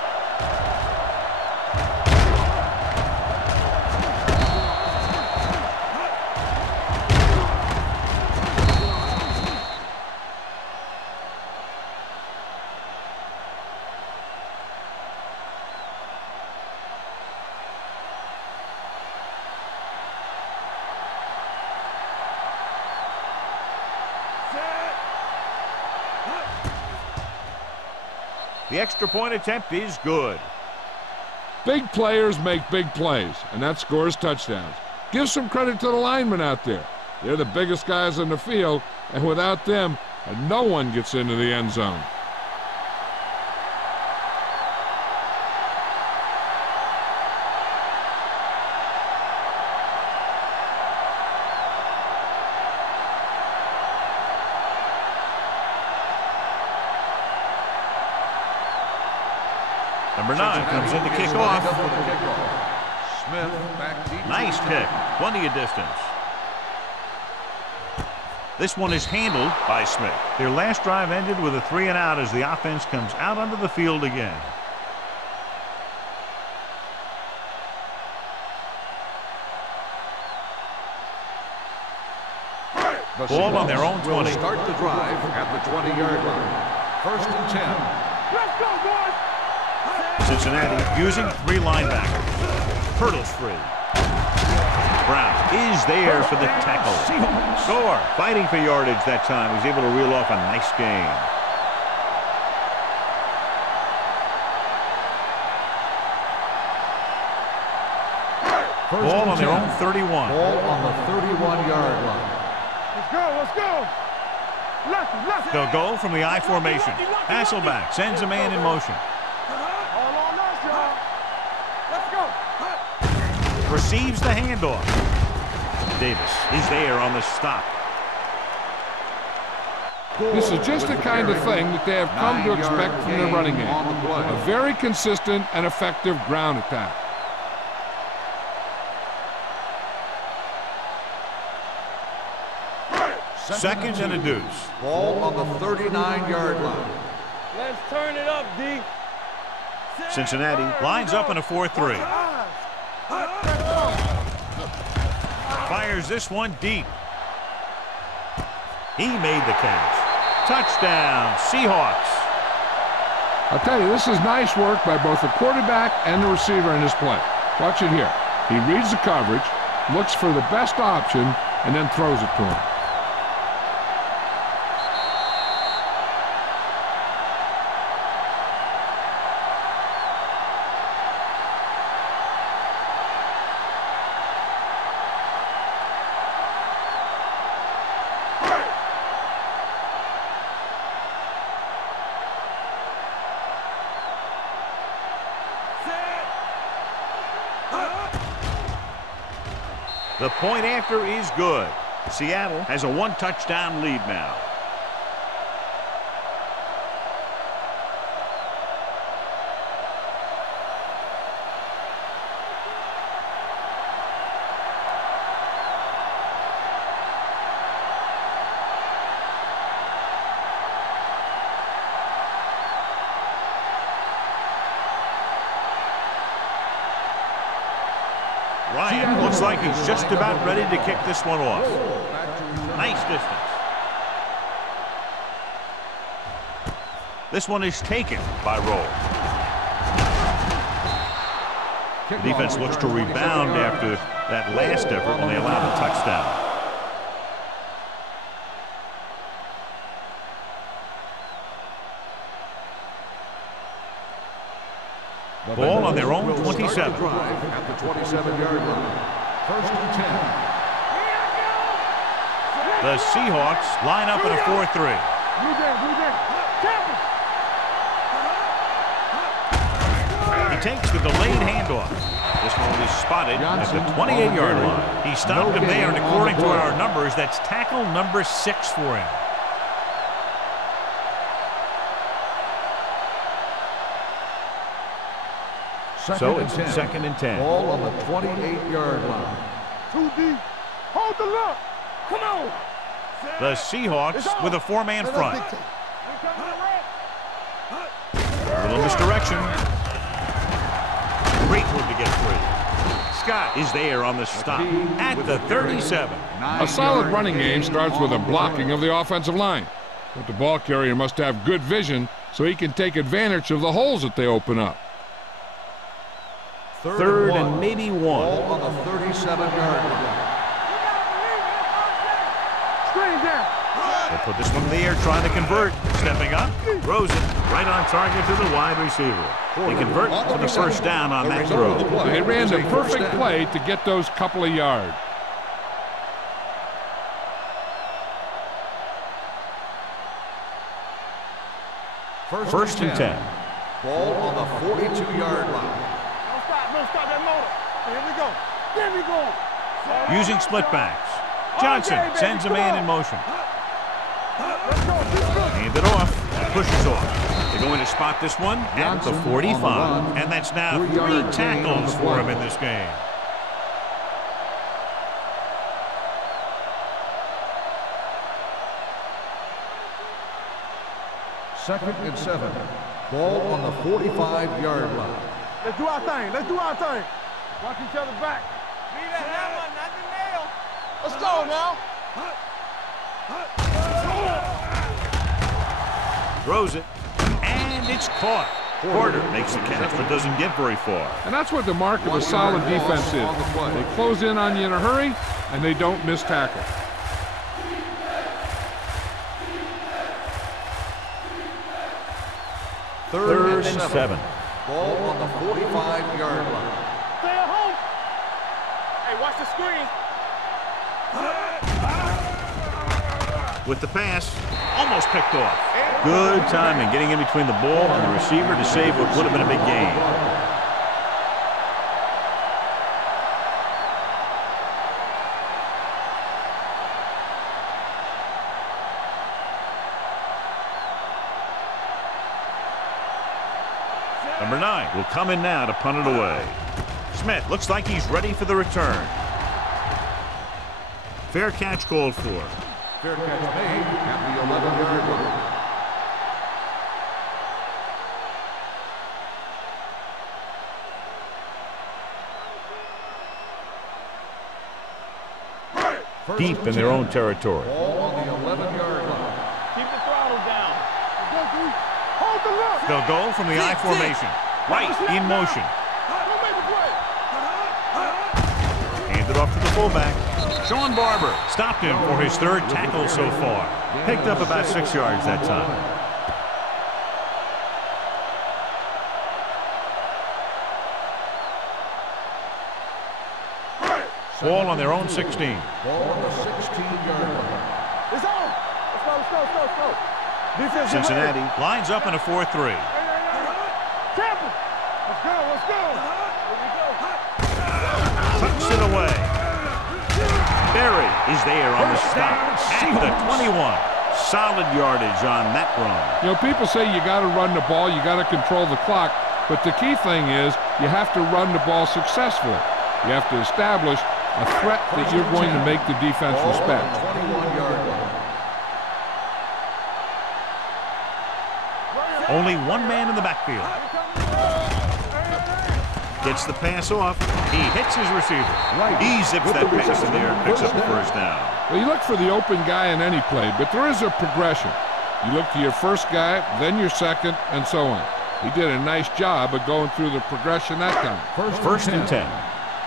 The extra point attempt is good. Big players make big plays, and that scores touchdowns. Give some credit to the linemen out there. They're the biggest guys on the field, and without them, no one gets into the end zone. Number 9 comes in to kick off. Smith back deep. Nice kick. Plenty of distance. This one is handled by Smith. Their last drive ended with a 3-and-out as the offense comes out onto the field again. Ball on their own 20. Start the drive at the 20-yard line. 1st and 10. Let's go, boys. Cincinnati using 3 linebackers. Hurdles free. Brown is there for the tackle. Score. Fighting for yardage that time. He's able to reel off a nice gain. Ball on their own 31. Ball on the 31-yard line. Let's go. Left. They'll go from the I formation. Hasselback sends a man in motion. All on us, y'all. Let's go. Receives the handoff. Davis is there on the stop. This is just the kind of thing that they have come to expect from their running game. A very consistent and effective ground attack. Seconds and a deuce. Ball on the 39-yard line. Let's turn it up, D. Cincinnati lines up in a 4-3. Fires this one deep. He made the catch. Touchdown, Seahawks. I'll tell you, this is nice work by both the quarterback and the receiver in this play. Watch it here. He reads the coverage, looks for the best option, and then throws it to him. The point after is good. Seattle has a one-touchdown lead now. Ryan looks like he's just about ready to kick this one off. Nice distance. This one is taken by Roll. The defense looks to rebound after that last effort when they allowed a touchdown. Ball on their own 27. At the 27-yard line. First and 10. The Seahawks line up in a 4-3. He takes the delayed handoff. This one is spotted at the 28-yard line. He stopped him there, and according to our numbers, that's tackle number 6 for him. So it's second and 10. Ball on the 28-yard line. Too deep. Hold the look. Come on. The Seahawks with a 4-man front. A little misdirection. Great move to get free. Scott is there on the stop at the 37. A solid running game starts with a blocking of the offensive line. But the ball carrier must have good vision so he can take advantage of the holes that they open up. Third and maybe one. Ball on the 37-yard line. They'll put this one in the air, trying to convert. Stepping up, throws it right on target to the wide receiver. They convert for the first down on that throw. They ran the perfect play to get those couple of yards. First and 10. Ball on the 42-yard line. Don't stop that motor. Here we go. There we go. Using split backs. Johnson sends a man in motion. Hand it off. Pushes off. They're going to spot this one at the 45. And that's now 3 tackles for him in this game. Second and 7. Ball on the 45-yard line. Let's do our thing. Let's do our thing. Watch each other back. Leave that hammer, not the nail. Let's go now. Throws it, and it's caught. Porter makes the catch, but doesn't get very far. And that's what the mark of a solid defense is. They close in on you in a hurry, and they don't miss tackle. Third and 7. Ball on the 45-yard line. Stay at home. Hey, watch the screen. With the pass, almost picked off. Good timing, getting in between the ball and the receiver to save what would have been a big gain. Number 9 will come in now to punt it away. Smith looks like he's ready for the return. Fair catch called for. Fair catch made at the 11-yard line. deep in their own territory. Ball on the 11-yard line. Keep the throttle down. Hold the look. They'll go from the I formation. Right in motion. Don't make a play. Hand it off to the fullback. Sean Barber stopped him for his third tackle so far. Picked up about 6 yards that time. Ball on their own 16. Ball on the 16-yard line. It's on. Let's go. Defense Cincinnati lines up in a 4-3. Tampa. Let's go. Here we go. Tucks it away. Berry is there on the stop at the 21. Solid yardage on that run. You know, people say you got to run the ball, you got to control the clock, but the key thing is you have to run the ball successfully. You have to establish a threat that you're going to make the defense respect. 21-yard line. Only one man in the backfield. Gets the pass off. He hits his receiver. He zips that pass in there and picks up the first down. Well, you look for the open guy in any play, but there is a progression. You look to your first guy, then your second, and so on. He did a nice job of going through the progression that time. First and 10.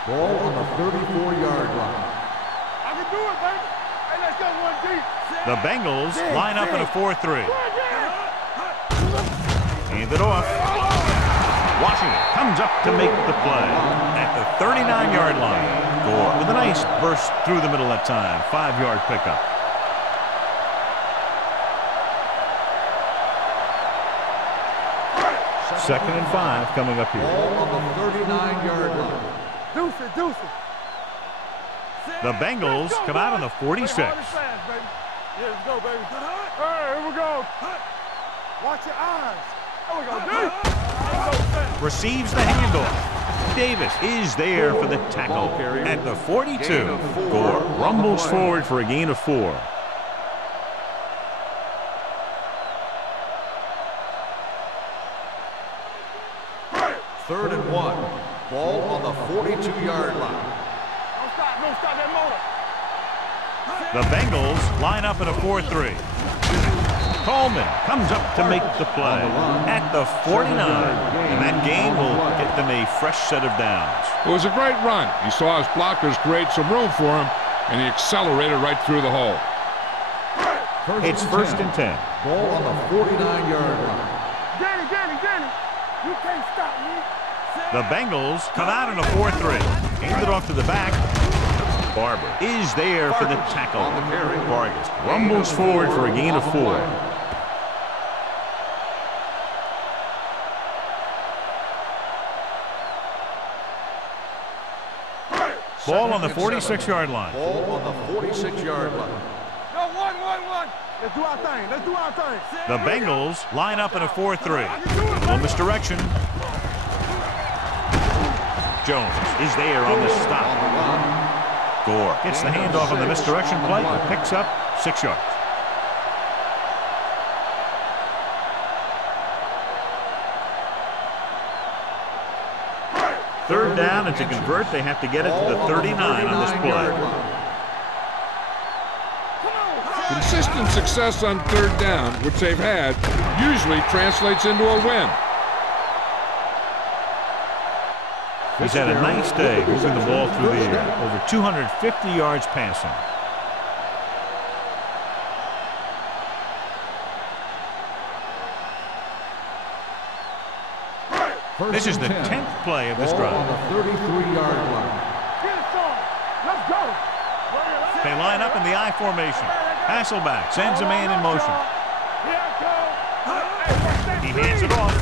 Ball on the 34-yard line. I can do it, baby. Hey, let's go one deep. The Bengals line up in a 4-3. Hand it off. Washington comes up to make the play at the 39-yard line. Gore with a nice burst through the middle that time. 5-yard pickup. Second and 5 coming up here. Ball on the 39-yard line. Deuce it. The Bengals come out on the 46. Yeah, let's go, baby. All right, here we go. Watch your eyes. There we go, Receives the handoff. Davis is there for the tackle at the 42. Gore rumbles forward for a gain of 4. Third and 1. Ball on the 42-yard line. Don't stop that motor. The Bengals line up in a 4-3. Coleman comes up to make the play at the 49. And that gain will get them a fresh set of downs. It was a great run. He saw his blockers create some room for him, and he accelerated right through the hole. It's first and 10. Ball on the 49-yard line. Danny. You can't stop me. The Bengals come out in a 4-3. Hand it off to the back. Barber is there for the tackle. Vargas rumbles forward for a gain of 4. Ball on the 46-yard line. Ball on the 46-yard line. Go, one. Let's do our thing. The Bengals line up in a 4-3. Little misdirection. Jones is there on the stop. Gore gets the handoff on the misdirection play and picks up 6 yards. Third down, and to convert, they have to get it to the 39 on this play. Consistent success on third down, which they've had, usually translates into a win. He's had a nice day moving the ball through the air. Over 250 yards passing. This is the 10th play of this drive. On the 33-yard line. Let's go. They line up in the I formation. Hasselback sends a man in motion. He hands it off.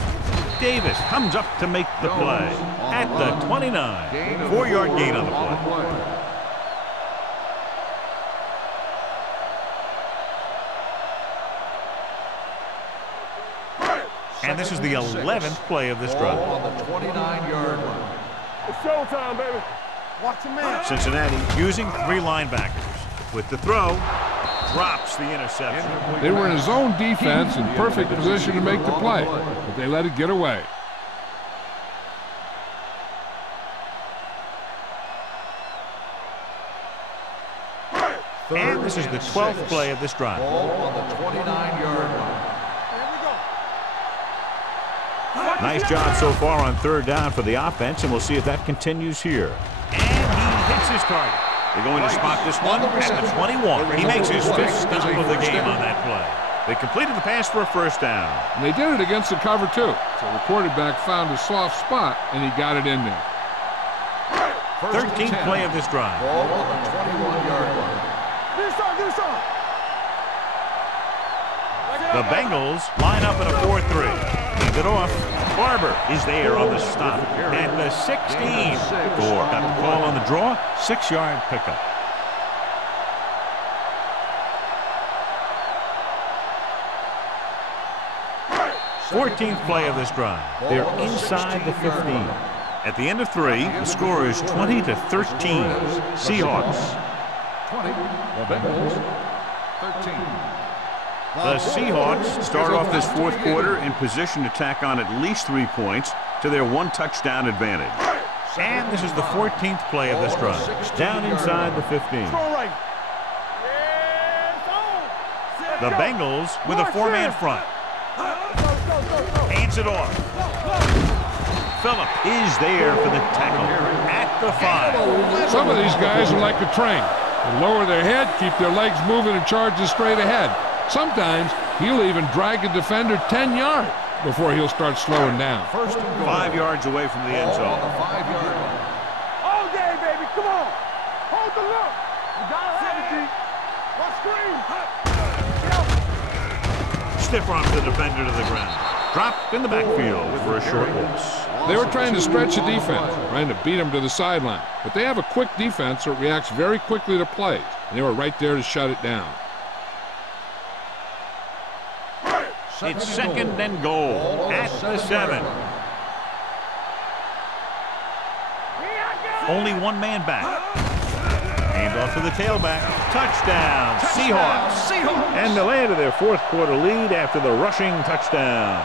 Davis comes up to make the play at the 29. 4-yard gain on the play. And this is the 11th play of this drive. On the 29-yard line. It's showtime, baby. Watch your man. Cincinnati using 3 linebackers. With the throw, drops the interception. They were in a zone defense in perfect position to make the play, but they let it get away. And this is the 12th play of this drive. Ball on the 29-yard line. Here we go. Nice job so far on third down for the offense, and we'll see if that continues here. And he hits his target. They're going to spot this one at the 21. He makes his 5th stop of the game on that play. They completed the pass for a first down. And they did it against the cover, too. So the quarterback found a soft spot, and he got it in there. 13th play of this drive. Ball on the 21-yard line. Get us on. The Bengals line up in a 4-3. Hand it off. Barber is there on the stop at the 16. Gore got the call on the draw. 6-yard pickup. Fourteenth play of this drive. They're inside the 15. At the end of 3, the score is 20-13. Seahawks. 20. The Bengals. 13. The Seahawks start off this fourth quarter in position to tack on at least 3 points to their 1-touchdown advantage. And this is the 14th play of this drive. Down inside the 15. The Bengals with a 4-man front. Hands it off. Phillip is there for the tackle at the 5. Some of these guys are like a train. They lower their head, keep their legs moving, and charge straight ahead. Sometimes he'll even drag a defender 10 yards before he'll start slowing down. 5 yards away from the end zone. On the 5-yard line. All day, baby. Come on. Hold the look. You gotta have it, G. Let's scream. Stiff arms the defender to the ground. Dropped in the backfield for a short loss. They were trying to stretch the defense, trying to beat them to the sideline. But they have a quick defense that reacts very quickly to plays, and they were right there to shut it down. It's second and goal at the 7. Only one man back. Hand off to the tailback. Touchdown, Seahawks. And they'll add to their fourth quarter lead after the rushing touchdown.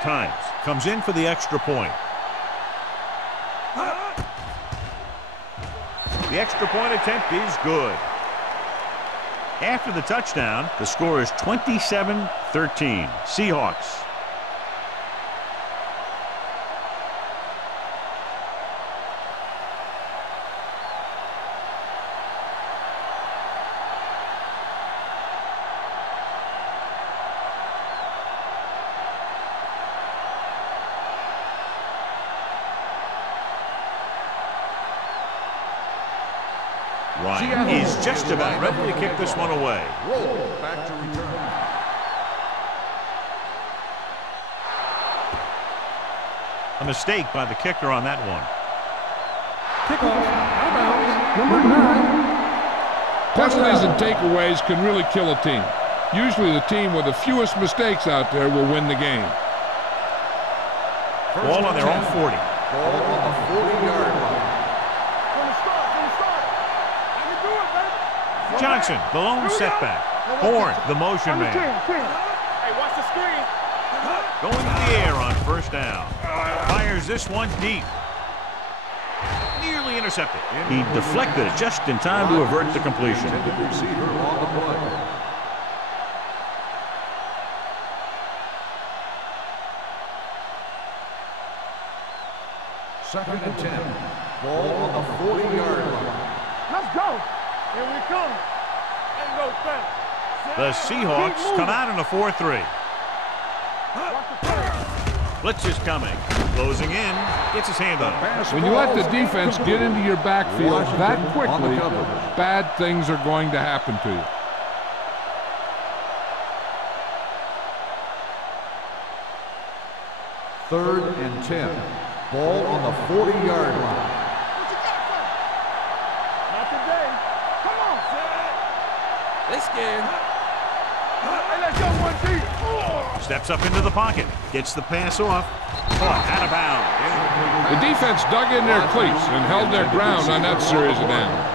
Times comes in for the extra point. The extra point attempt is good. After the touchdown, the score is 27-13. Seahawks. Ryan is just about ready to kick this one away. Roll back to return. A mistake by the kicker on that one. Kickoff. Out of bounds. Number 9. Penalties and takeaways can really kill a team. Usually the team with the fewest mistakes out there will win the game. Ball on their own 40. Ball on the 40-yard line. Johnson, the lone setback. Horn, the motion man. Hey, watch the screen. Going to the air on first down. Fires this one deep. Nearly intercepted. He deflected it just in time to avert the completion. Intended receiver on the play. Second and 10. Ball on the 40-yard line. Let's go. Here we come. And go fast. The Seahawks come out in a 4-3. Blitz is coming. Closing in. Gets his hand on it. When you let the defense get into your backfield that quickly, bad things are going to happen to you. Third and 10. Ball on the 40-yard line. Not today. Come on, Zed. They scared. Hey, one deep. Steps up into the pocket. Gets the pass off. Caught out of bounds. The defense dug in their cleats and held their ground on that series of downs.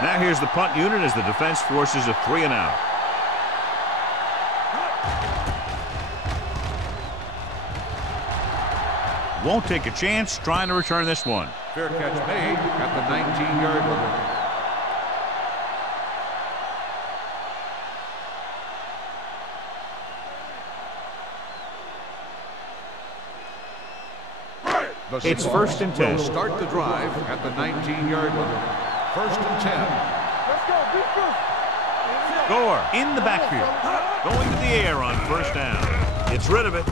Now here's the punt unit as the defense forces a 3 and out. Won't take a chance trying to return this one. Fair catch made at the 19-yard line. It's 1st and 10. Start the drive at the 19-yard line. 1st and 10. Let's go, defense. Gore in the backfield. Going to the air on 1st down. Gets rid of it.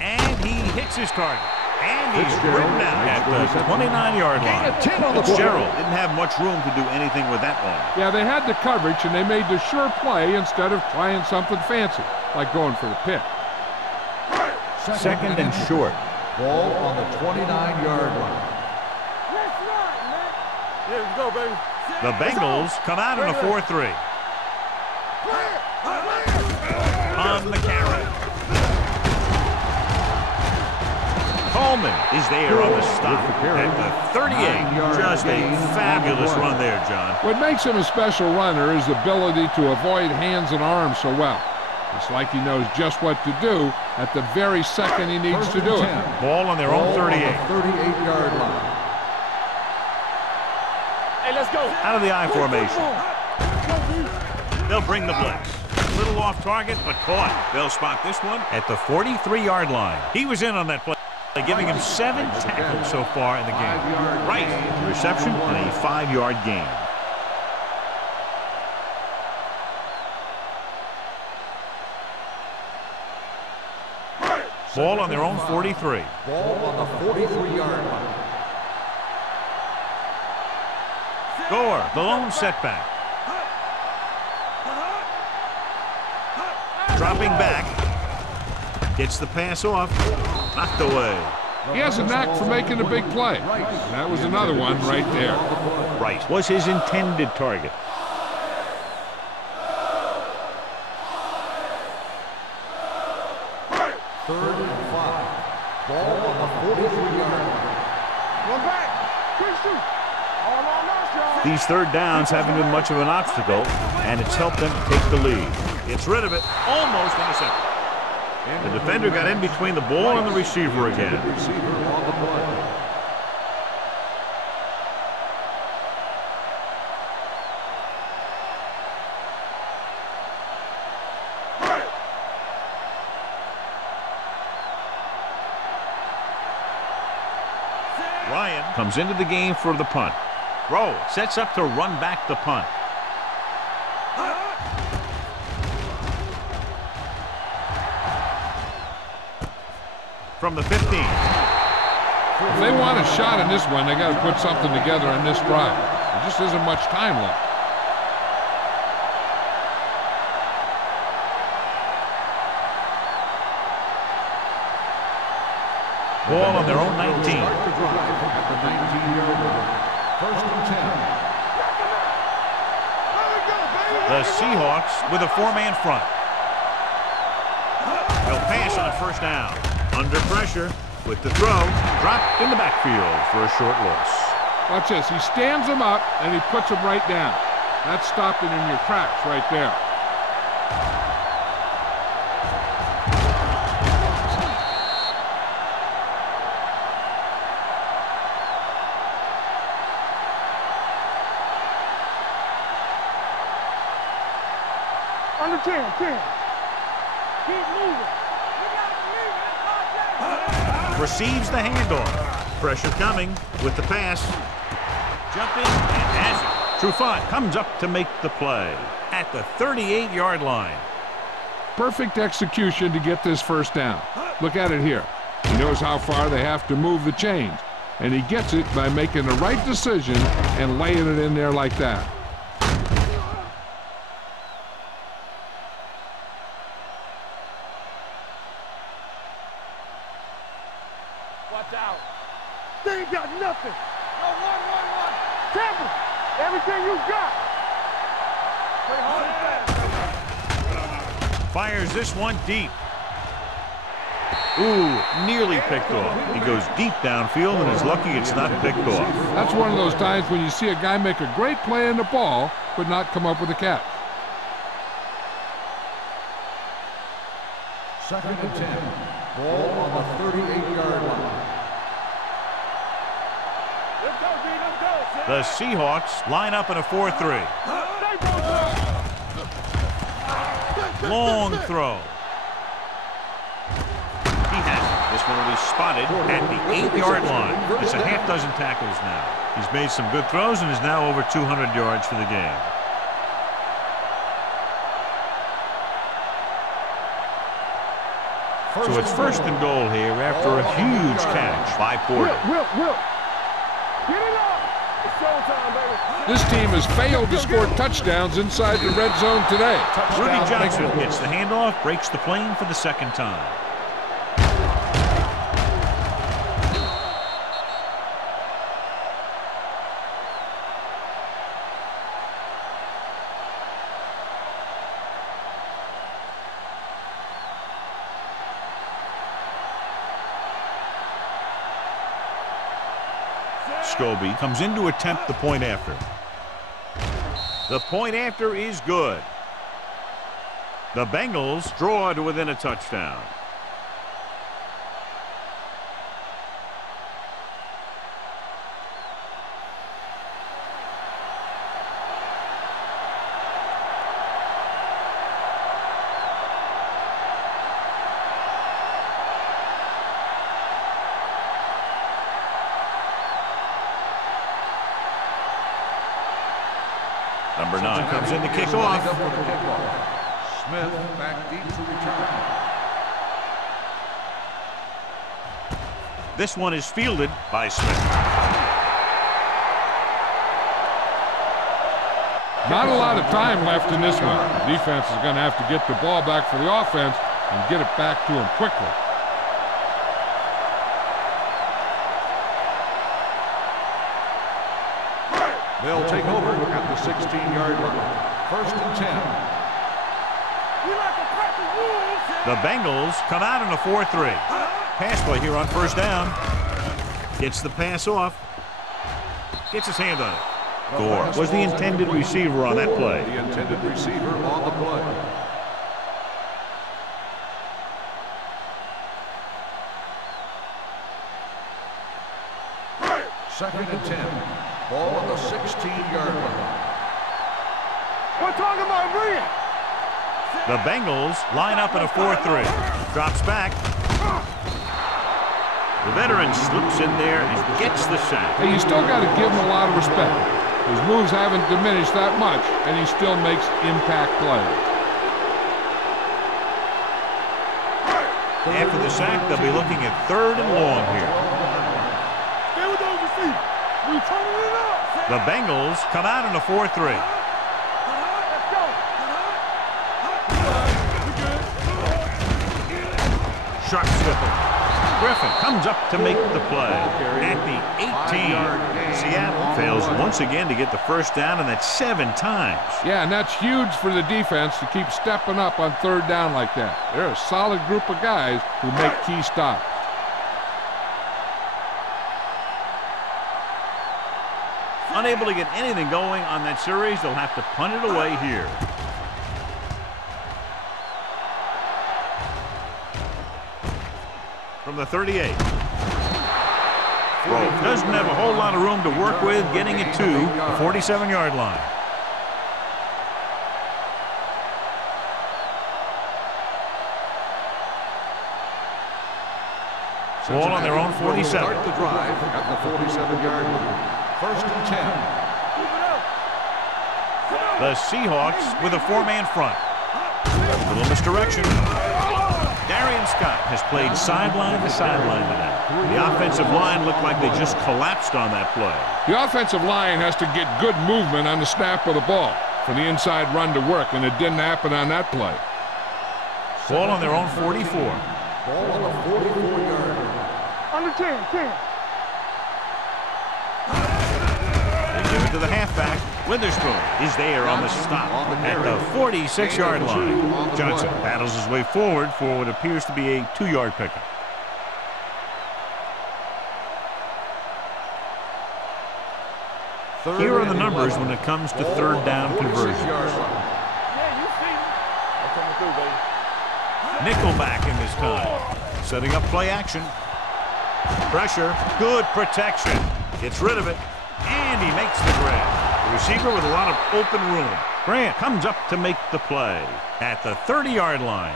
And he hits his target. And he's ridden out at the 29-yard line. Fitzgerald didn't have much room to do anything with that one. Yeah, they had the coverage, and they made the sure play instead of trying something fancy, like going for the pick. 2nd and short. Ball on the 29-yard line. Let's run, man. Yeah, let's go, baby. The Bengals come out in a 4-3. On the carry. Coleman is there on the stop at the 38. Just a fabulous run there, John. What makes him a special runner is the ability to avoid hands and arms so well. It's like he knows just what to do at the very second he needs to do it. Ball on their own 38. 38-yard line. Hey, let's go. Out of the I formation. They'll bring the blitz. A little off target, but caught. They'll spot this one at the 43-yard line. He was in on that play, giving him 7 tackles so far in the game. Right, reception and a 5-yard gain. Ball on their own 43. Ball on the 43-yard line. Gore, the lone setback. Dropping back. Gets the pass off. Knocked away. He has a knack for making a big play. That was another one right there. Right was his intended target. Third and 5. Ball on the 43-yard line. One back. Quick shoot. All on us, y'all. These third downs haven't been much of an obstacle, and it's helped them take the lead. Gets rid of it. Almost intercepted. The defender got in between the ball and the receiver again. Receiver on the play. Ryan comes into the game for the punt. Rowe sets up to run back the punt. From the 15. If they want a shot in this one, they got to put something together on this drive. There just isn't much time left. Ball on their own 19. Start the drive at the 19-yard line. 1st and 10. The Seahawks with a 4-man front. They'll pass on 1st down. Under pressure with the throw. Dropped in the backfield for a short loss. Watch this. He stands him up, and he puts him right down. That's stopping in your tracks right there. Under 10. Keep moving. Receives the handoff. Pressure coming with the pass. Jumping and has it. Trufant comes up to make the play at the 38-yard line. Perfect execution to get this 1st down. Look at it here. He knows how far they have to move the chains, and he gets it by making the right decision and laying it in there like that. Watch out. They ain't got nothing. No, one. Tampa, everything you got. Play hard and fast. Fires this one deep. Ooh, nearly picked off. He goes deep downfield and is lucky it's not picked off. That's one of those times when you see a guy make a great play in the ball, but not come up with a catch. 2nd and 10. Ball on the 38-yard line. Let's go, D. Let's go. The Seahawks line up in a 4-3. Long throw. He has it. This one will be spotted at the 8-yard line. It's a half dozen tackles now. He's made some good throws and is now over 200 yards for the game. So it's 1st and goal here after a huge catch by Porter. Will. Get it up. It's showtime, baby. This team has failed to score touchdowns inside the red zone today. Rudy Johnson gets the handoff, breaks the plane for the 2nd time. Scobie comes in to attempt the point after. The point after is good. The Bengals draw to within a touchdown. Number 9 comes in to kick off. Smith back deep to return. This one is fielded by Smith. Not a lot of time left in this one. The defense is going to have to get the ball back for the offense and get it back to him quickly. They'll take over at the 16-yard line. 1st and 10. The Bengals come out in a 4-3. Pass play here on 1st down. Gets the pass off. Gets his hand on it. Gore was the intended receiver on that play. The intended receiver on the play. Second and 10. Ball on the 16-yard line. We're talking about bring it. The Bengals line up in a 4-3. Drops back. The veteran slips in there and gets the sack. Hey, you still got to give him a lot of respect. His moves haven't diminished that much, and he still makes impact plays. After the sack, they'll be looking at 3rd and long here. Stay with those receivers. We turning it up. The Bengals come out in a 4-3. Let's go. Sharp swivel. Griffin comes up to make the play. At the 18, Seattle fails once again to get the 1st down, and that's 7 times. Yeah, and that's huge for the defense to keep stepping up on 3rd down like that. They're a solid group of guys who make key stops. Unable to get anything going on that series, they'll have to punt it away here. From the 38. Doesn't have a whole lot of room to work with, getting it to the 47-yard line. Ball on their own 47. Start the drive at the 47-yard line. 1st and 10. The Seahawks with a 4-man front. A little misdirection. Darian Scott has played sideline to sideline today. The offensive line looked like they just collapsed on that play. The offensive line has to get good movement on the snap of the ball for the inside run to work, and it didn't happen on that play. Ball on their own 44. Ball on the 44-yard line. Under 10, 10. They give it to the halfback. Witherspoon is there on the stop at the 46-yard line. Johnson battles his way forward for what appears to be a 2-yard pickup. Here are the numbers when it comes to third down conversions. Nickelback in this time. Setting up play action. Pressure. Good protection. Gets rid of it. And he makes the grab. The receiver with a lot of open room. Grant comes up to make the play at the 30-yard line.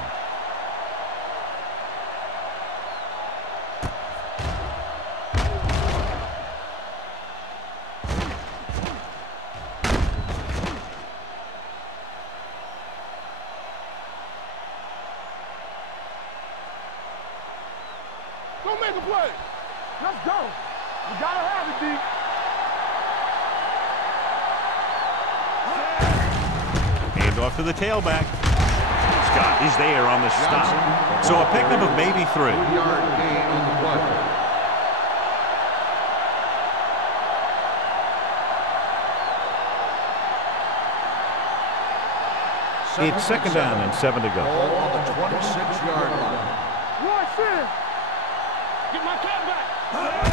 Go make a play. Let's go. You gotta have it, D. Hand off to the tailback. Scott is there on the stop. So a pickup of maybe 3. 3-yard gain on the play. It's second down and 7 to go. Ball on the 26-yard line. Rush in. Get my cat back.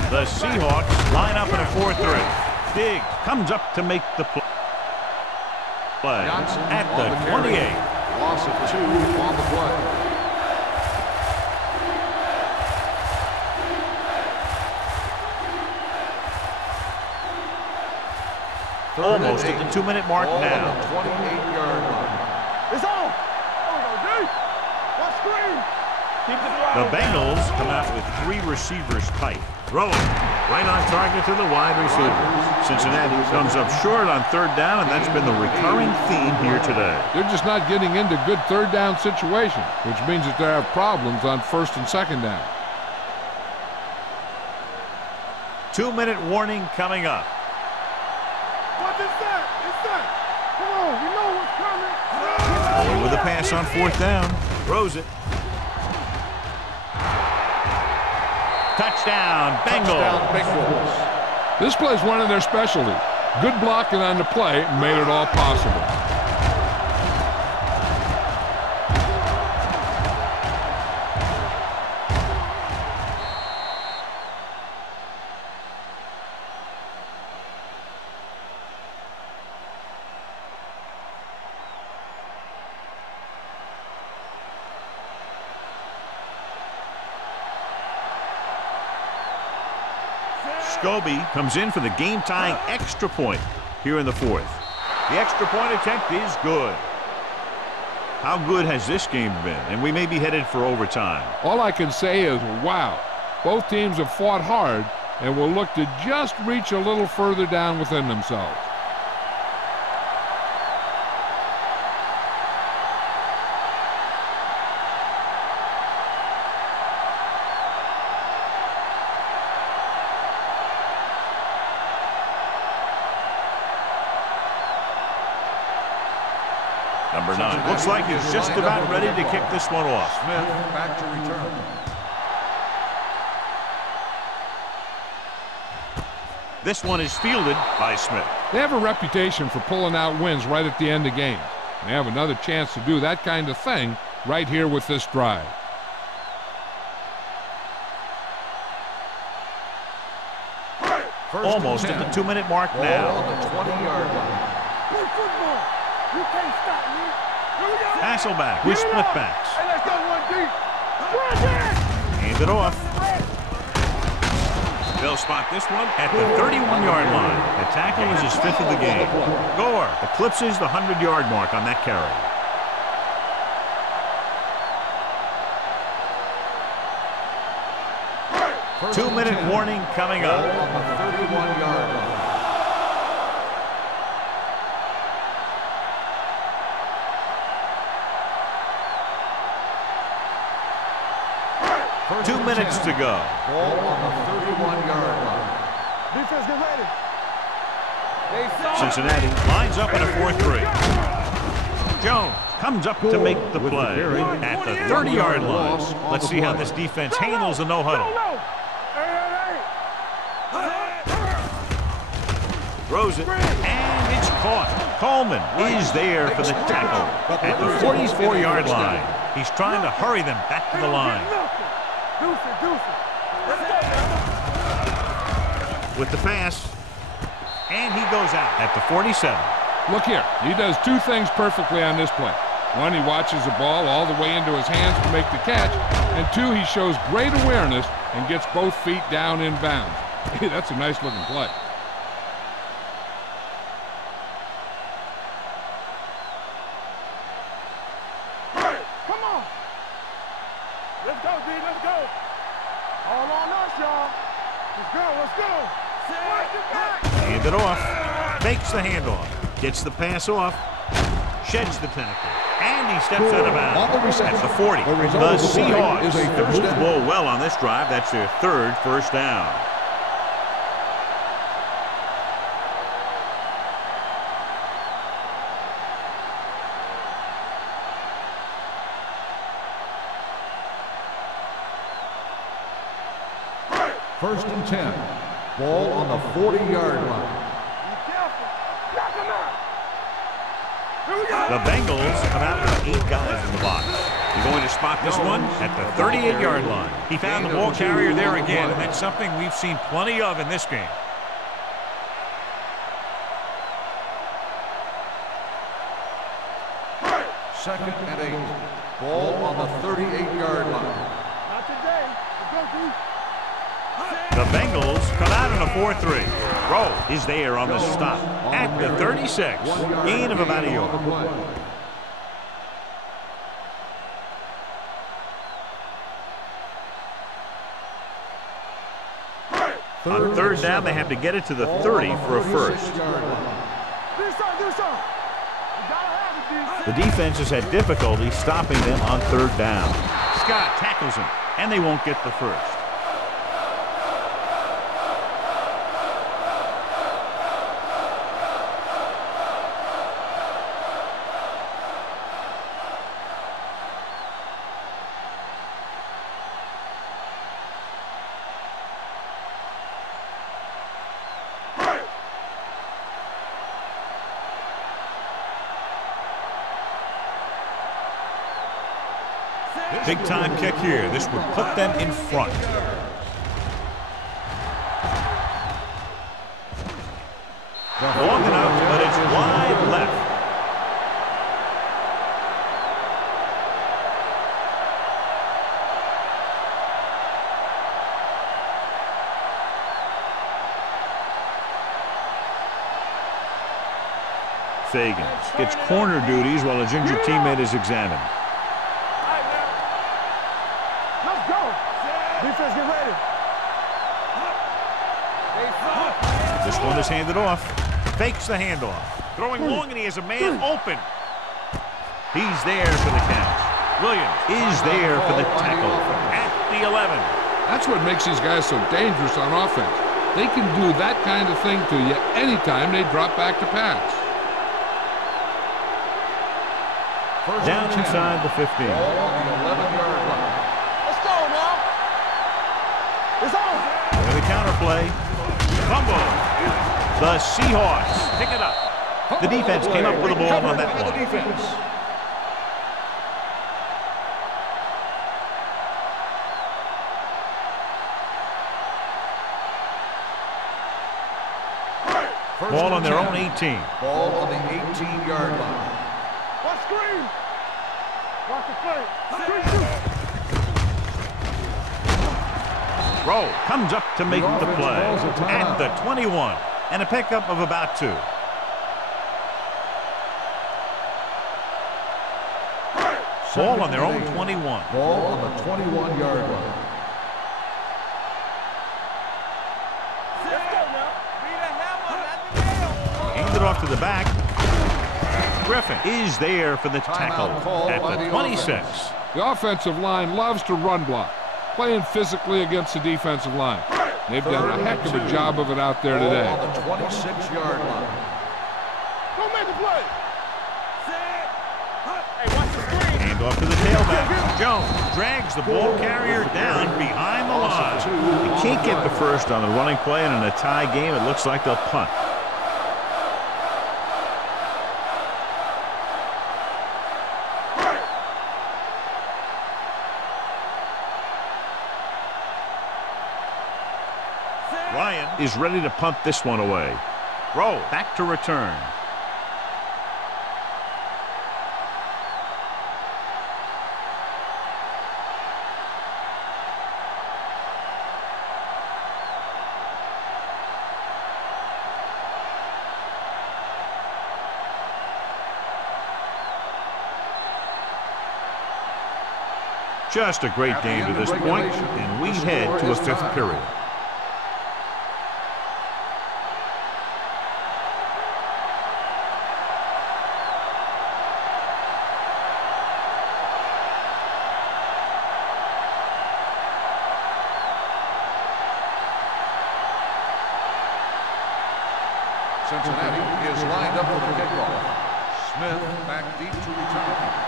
The Seahawks line up in a 4-3. Diggs comes up to make the play Johnson at on the carry. 28. Loss of 2 on the play. Almost at the 2-minute mark Ball now. on the 28-yard line. It's on. There we go, D. One screen. Keep the drive. The Bengals come out with 3 receivers tight. Throwing right on target to the wide receiver. Cincinnati comes up short on third down, and that's been the recurring theme here today. They're just not getting into good third down situations, which means that they have problems on first and second down. 2-minute warning coming up. What is that? It's that. Come on, you know what's coming. Going with a pass on fourth down. Throws it. Touchdown, Bengals. This play is one of their specialties. Good blocking on the play made it all possible. Scobie comes in for the game-tying extra point here in the 4th. The extra point attempt is good. How good has this game been? And we may be headed for overtime. All I can say is, wow. Both teams have fought hard and will look to just reach a little further down within themselves. Number 9 looks like he's just about ready to kick this one off. Smith back to return. This one is fielded by Smith. They have a reputation for pulling out wins right at the end of games. They have another chance to do that kind of thing right here with this drive. Almost at the 2-minute mark Ball now. on the 20-yard line. Play football. You can't stop me. Here we go. Hasselback with Get it split up. backs. Hey, let's go one deep. Run there. Hand it off. They'll spot this one at the 31-yard line. The tackle is his 5th of the game. Gore eclipses the 100-yard mark on that carry. First 2-minute and 10. warning coming Ball up. on the 31-yard line. First 2 and minutes 10. to go. Ball on the 31-yard line. Defense, get ready. Cincinnati lines up in a 4-3. Jones comes up to make the play at the 30-yard line. Let's see how this defense handles the no-huddle. No. Throws it, and it's caught. Coleman is there for the tackle at the 44-yard line. He's trying to hurry them back to the line. With the pass, and he goes out at the 47. Look here, he does two things perfectly on this play. One, he watches the ball all the way into his hands to make the catch, and two, he shows great awareness and gets both feet down in bounds. Hey, that's a nice-looking play. Come on. Let's go, D. Let's go. All on us, y'all. Let's go. Let's go. Hand it off. Fakes the handoff. Gets the pass off. Sheds the tackle. And he steps out of bounds at the 40. The Seahawks have moved the ball well on this drive. That's their third first down. First and 10. Ball on the 40-yard line. Be careful. Knock him out. Here we go. The Bengals come out with 8 guys in the box. You're going to spot this one at the 38-yard line. He found the ball carrier there again, and that's something we've seen plenty of in this game. Second and 8. Ball on the 38-yard line. Not today. Let's go, D. The Bengals come out in a 4-3. Rowe is there on the stop at the 36. Gain of about a yard. On third down, they have to get it to the 30 for a first. The defense has had difficulty stopping them on third down. Scott tackles him, and they won't get the first. Big-time kick here. This would put them in front. Long enough, but it's wide left. Fagans gets corner duties while his injured teammate is examined. Defense, get ready. This one is handed off. Fakes the handoff. Throwing long, and he has a man open. He's there for the catch. Williams is there for the tackle at the 11. That's what makes these guys so dangerous on offense. They can do that kind of thing to you anytime they drop back to pass. Down inside the 15. Ball on the 11-yard line. Let's go now. It's on. And the counterplay. Fumble. The Seahawks pick it up. The defense came up with the ball on that one. Ball on their own 18. Ball on the 18-yard line. Watch screen. Watch the play. Screen. Rowe comes up to make the play at the 21, and a pickup of about 2. Ball on their own 21. Ball on the 21-yard line. Hand it off to the back. Griffin is there for the tackle at the 26. The offensive line loves to run block, playing physically against the defensive line. They've done a heck of a job of it out there today. On the 26-yard line. Don't make the play. Hand off to the tailback. Jones drags the ball carrier down behind the line. They can't get the first on the running play, and in a tie game, it looks like they'll punt. Ryan is ready to punt this one away. Throw back to return. Just a great game to this point, and we head to a fifth period. Cincinnati is lined up for the kickoff. Smith back deep to return.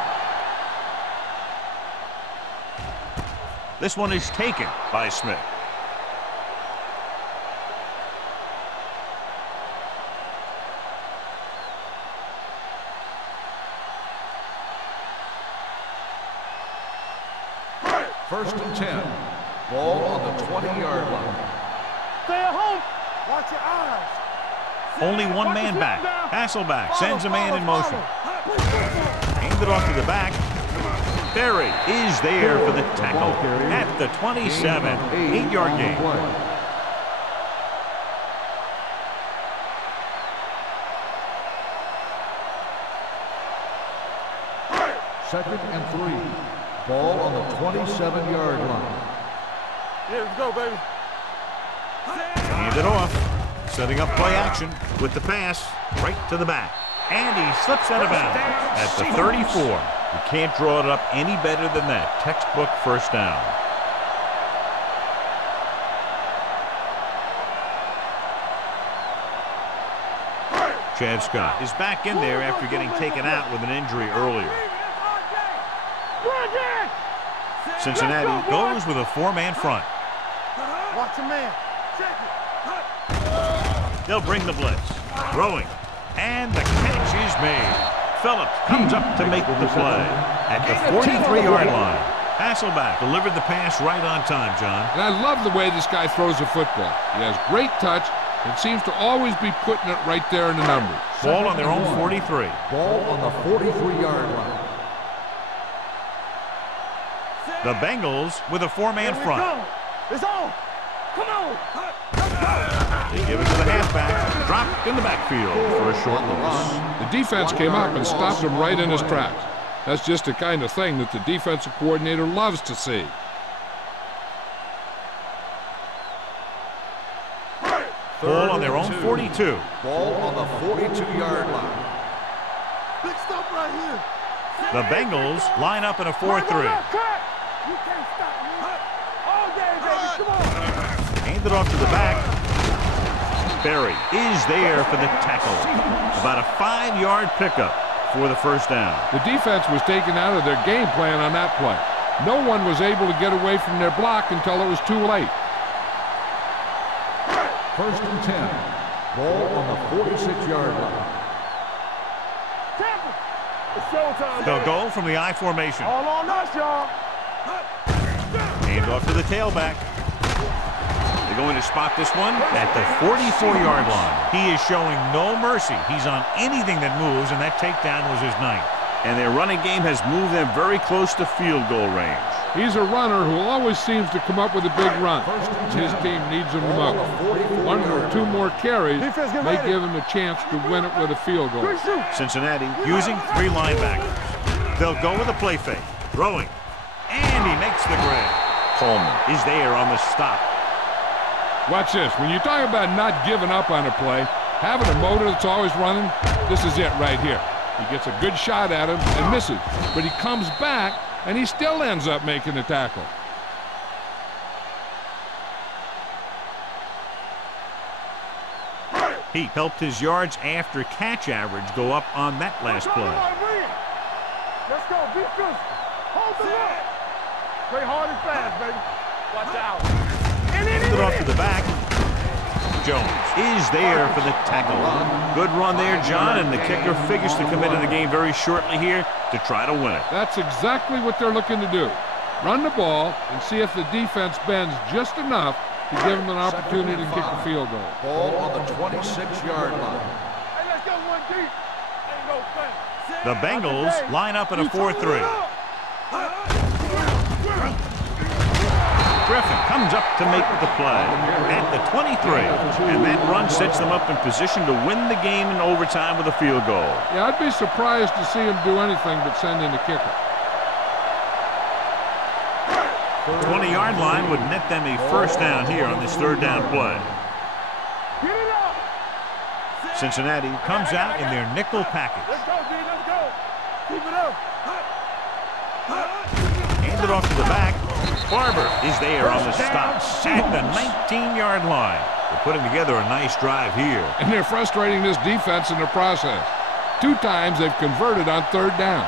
This one is taken by Smith. First and 10. Ball on the 20-yard line. Stay at home. Watch your eyes. Only one man back. Hasselback sends a man in motion. Handed off to the back. Berry is there for the tackle at the 27. 8-yard gain. Second and 3. Ball on the 27-yard line. Yeah, let's go, baby. Hand it off. Setting up play action with the pass right to the back. And he slips out of bounds at the 34. You can't draw it up any better than that. Textbook first down. Chad Scott is back in there after getting taken out with an injury earlier. Cincinnati goes with a 4-man front. Watch a man. They'll bring the blitz. Throwing. And the catch is made. Phillips comes up to make the play at the 43-yard line. Hasselback delivered the pass right on time, John. And I love the way this guy throws the football. He has great touch and seems to always be putting it right there in the numbers. Ball on their own 43. Ball on the 43-yard line. The Bengals with a 4-man front. It's on. Come on. They give it to the halfback. Dropped in the backfield for a short loss. The defense came up and stopped him right in his tracks. That's just the kind of thing that the defensive coordinator loves to see. Ball on their own 42. Ball on the 42-yard line. Big stop right here. The Bengals line up in a 4-3. You can't stop me. All day, baby. Come on. Handed off to the back. Berry is there for the tackle. About a 5-yard pickup for the first down. The defense was taken out of their game plan on that play. No one was able to get away from their block until it was too late. First and 10. Ball on the 46-yard line. It's showtime. They'll go from the I formation. All on us, y'all. Hand off to the tailback. They're going to spot this one at the 44-yard line. He is showing no mercy. He's on anything that moves, and that takedown was his 9th. And their running game has moved them very close to field goal range. He's a runner who always seems to come up with a big run. His team needs him the most. 1 or 2 more carries may give him a chance to win it with a field goal. Cincinnati using 3 linebackers. They'll go with a play fake. Throwing. And he makes the grab. Coleman is there on the stop. Watch this. When you talk about not giving up on a play, having a motor that's always running, this is it right here. He gets a good shot at him and misses. But he comes back, and he still ends up making the tackle. He helped his yards after catch average go up on that last play. Let's go. Be good. Hold the line. Play hard and fast, baby. Watch out. Put it off to the back. Jones is there for the tackle. Good run there, John, and the kicker figures to come into the game very shortly here to try to win it. That's exactly what they're looking to do. Run the ball and see if the defense bends just enough to give them an opportunity to kick the field goal. Ball on the 26-yard line. Hey, let's go one deep. Ain't no thing. The Bengals line up in a 4-3. Griffin comes up to make the play at the 23, and that run sets them up in position to win the game in overtime with a field goal. Yeah, I'd be surprised to see him do anything but send in a kicker. 20-yard line would net them a first down here on this third down play. Get it up. Cincinnati comes out in their nickel package. Let's go, D. Let's go. Keep it up. Handed off to the back. Barber is there on the stop at the 19-yard line. They're putting together a nice drive here. And they're frustrating this defense in the process. 2 times they've converted on third down.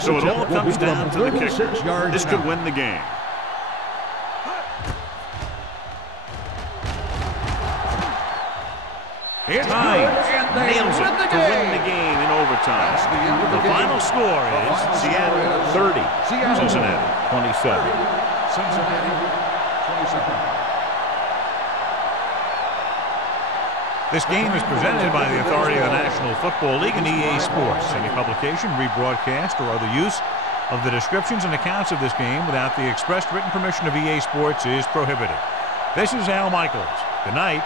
So it all comes down to the kicker. This could win the game. Times nails it to win the game in overtime. The final score is Seattle 30, Cincinnati 27. Cincinnati 27. This game is presented by the authority of the National Football League and EA Sports. Any publication, rebroadcast, or other use of the descriptions and accounts of this game without the expressed written permission of EA Sports is prohibited. This is Al Michaels. Good night.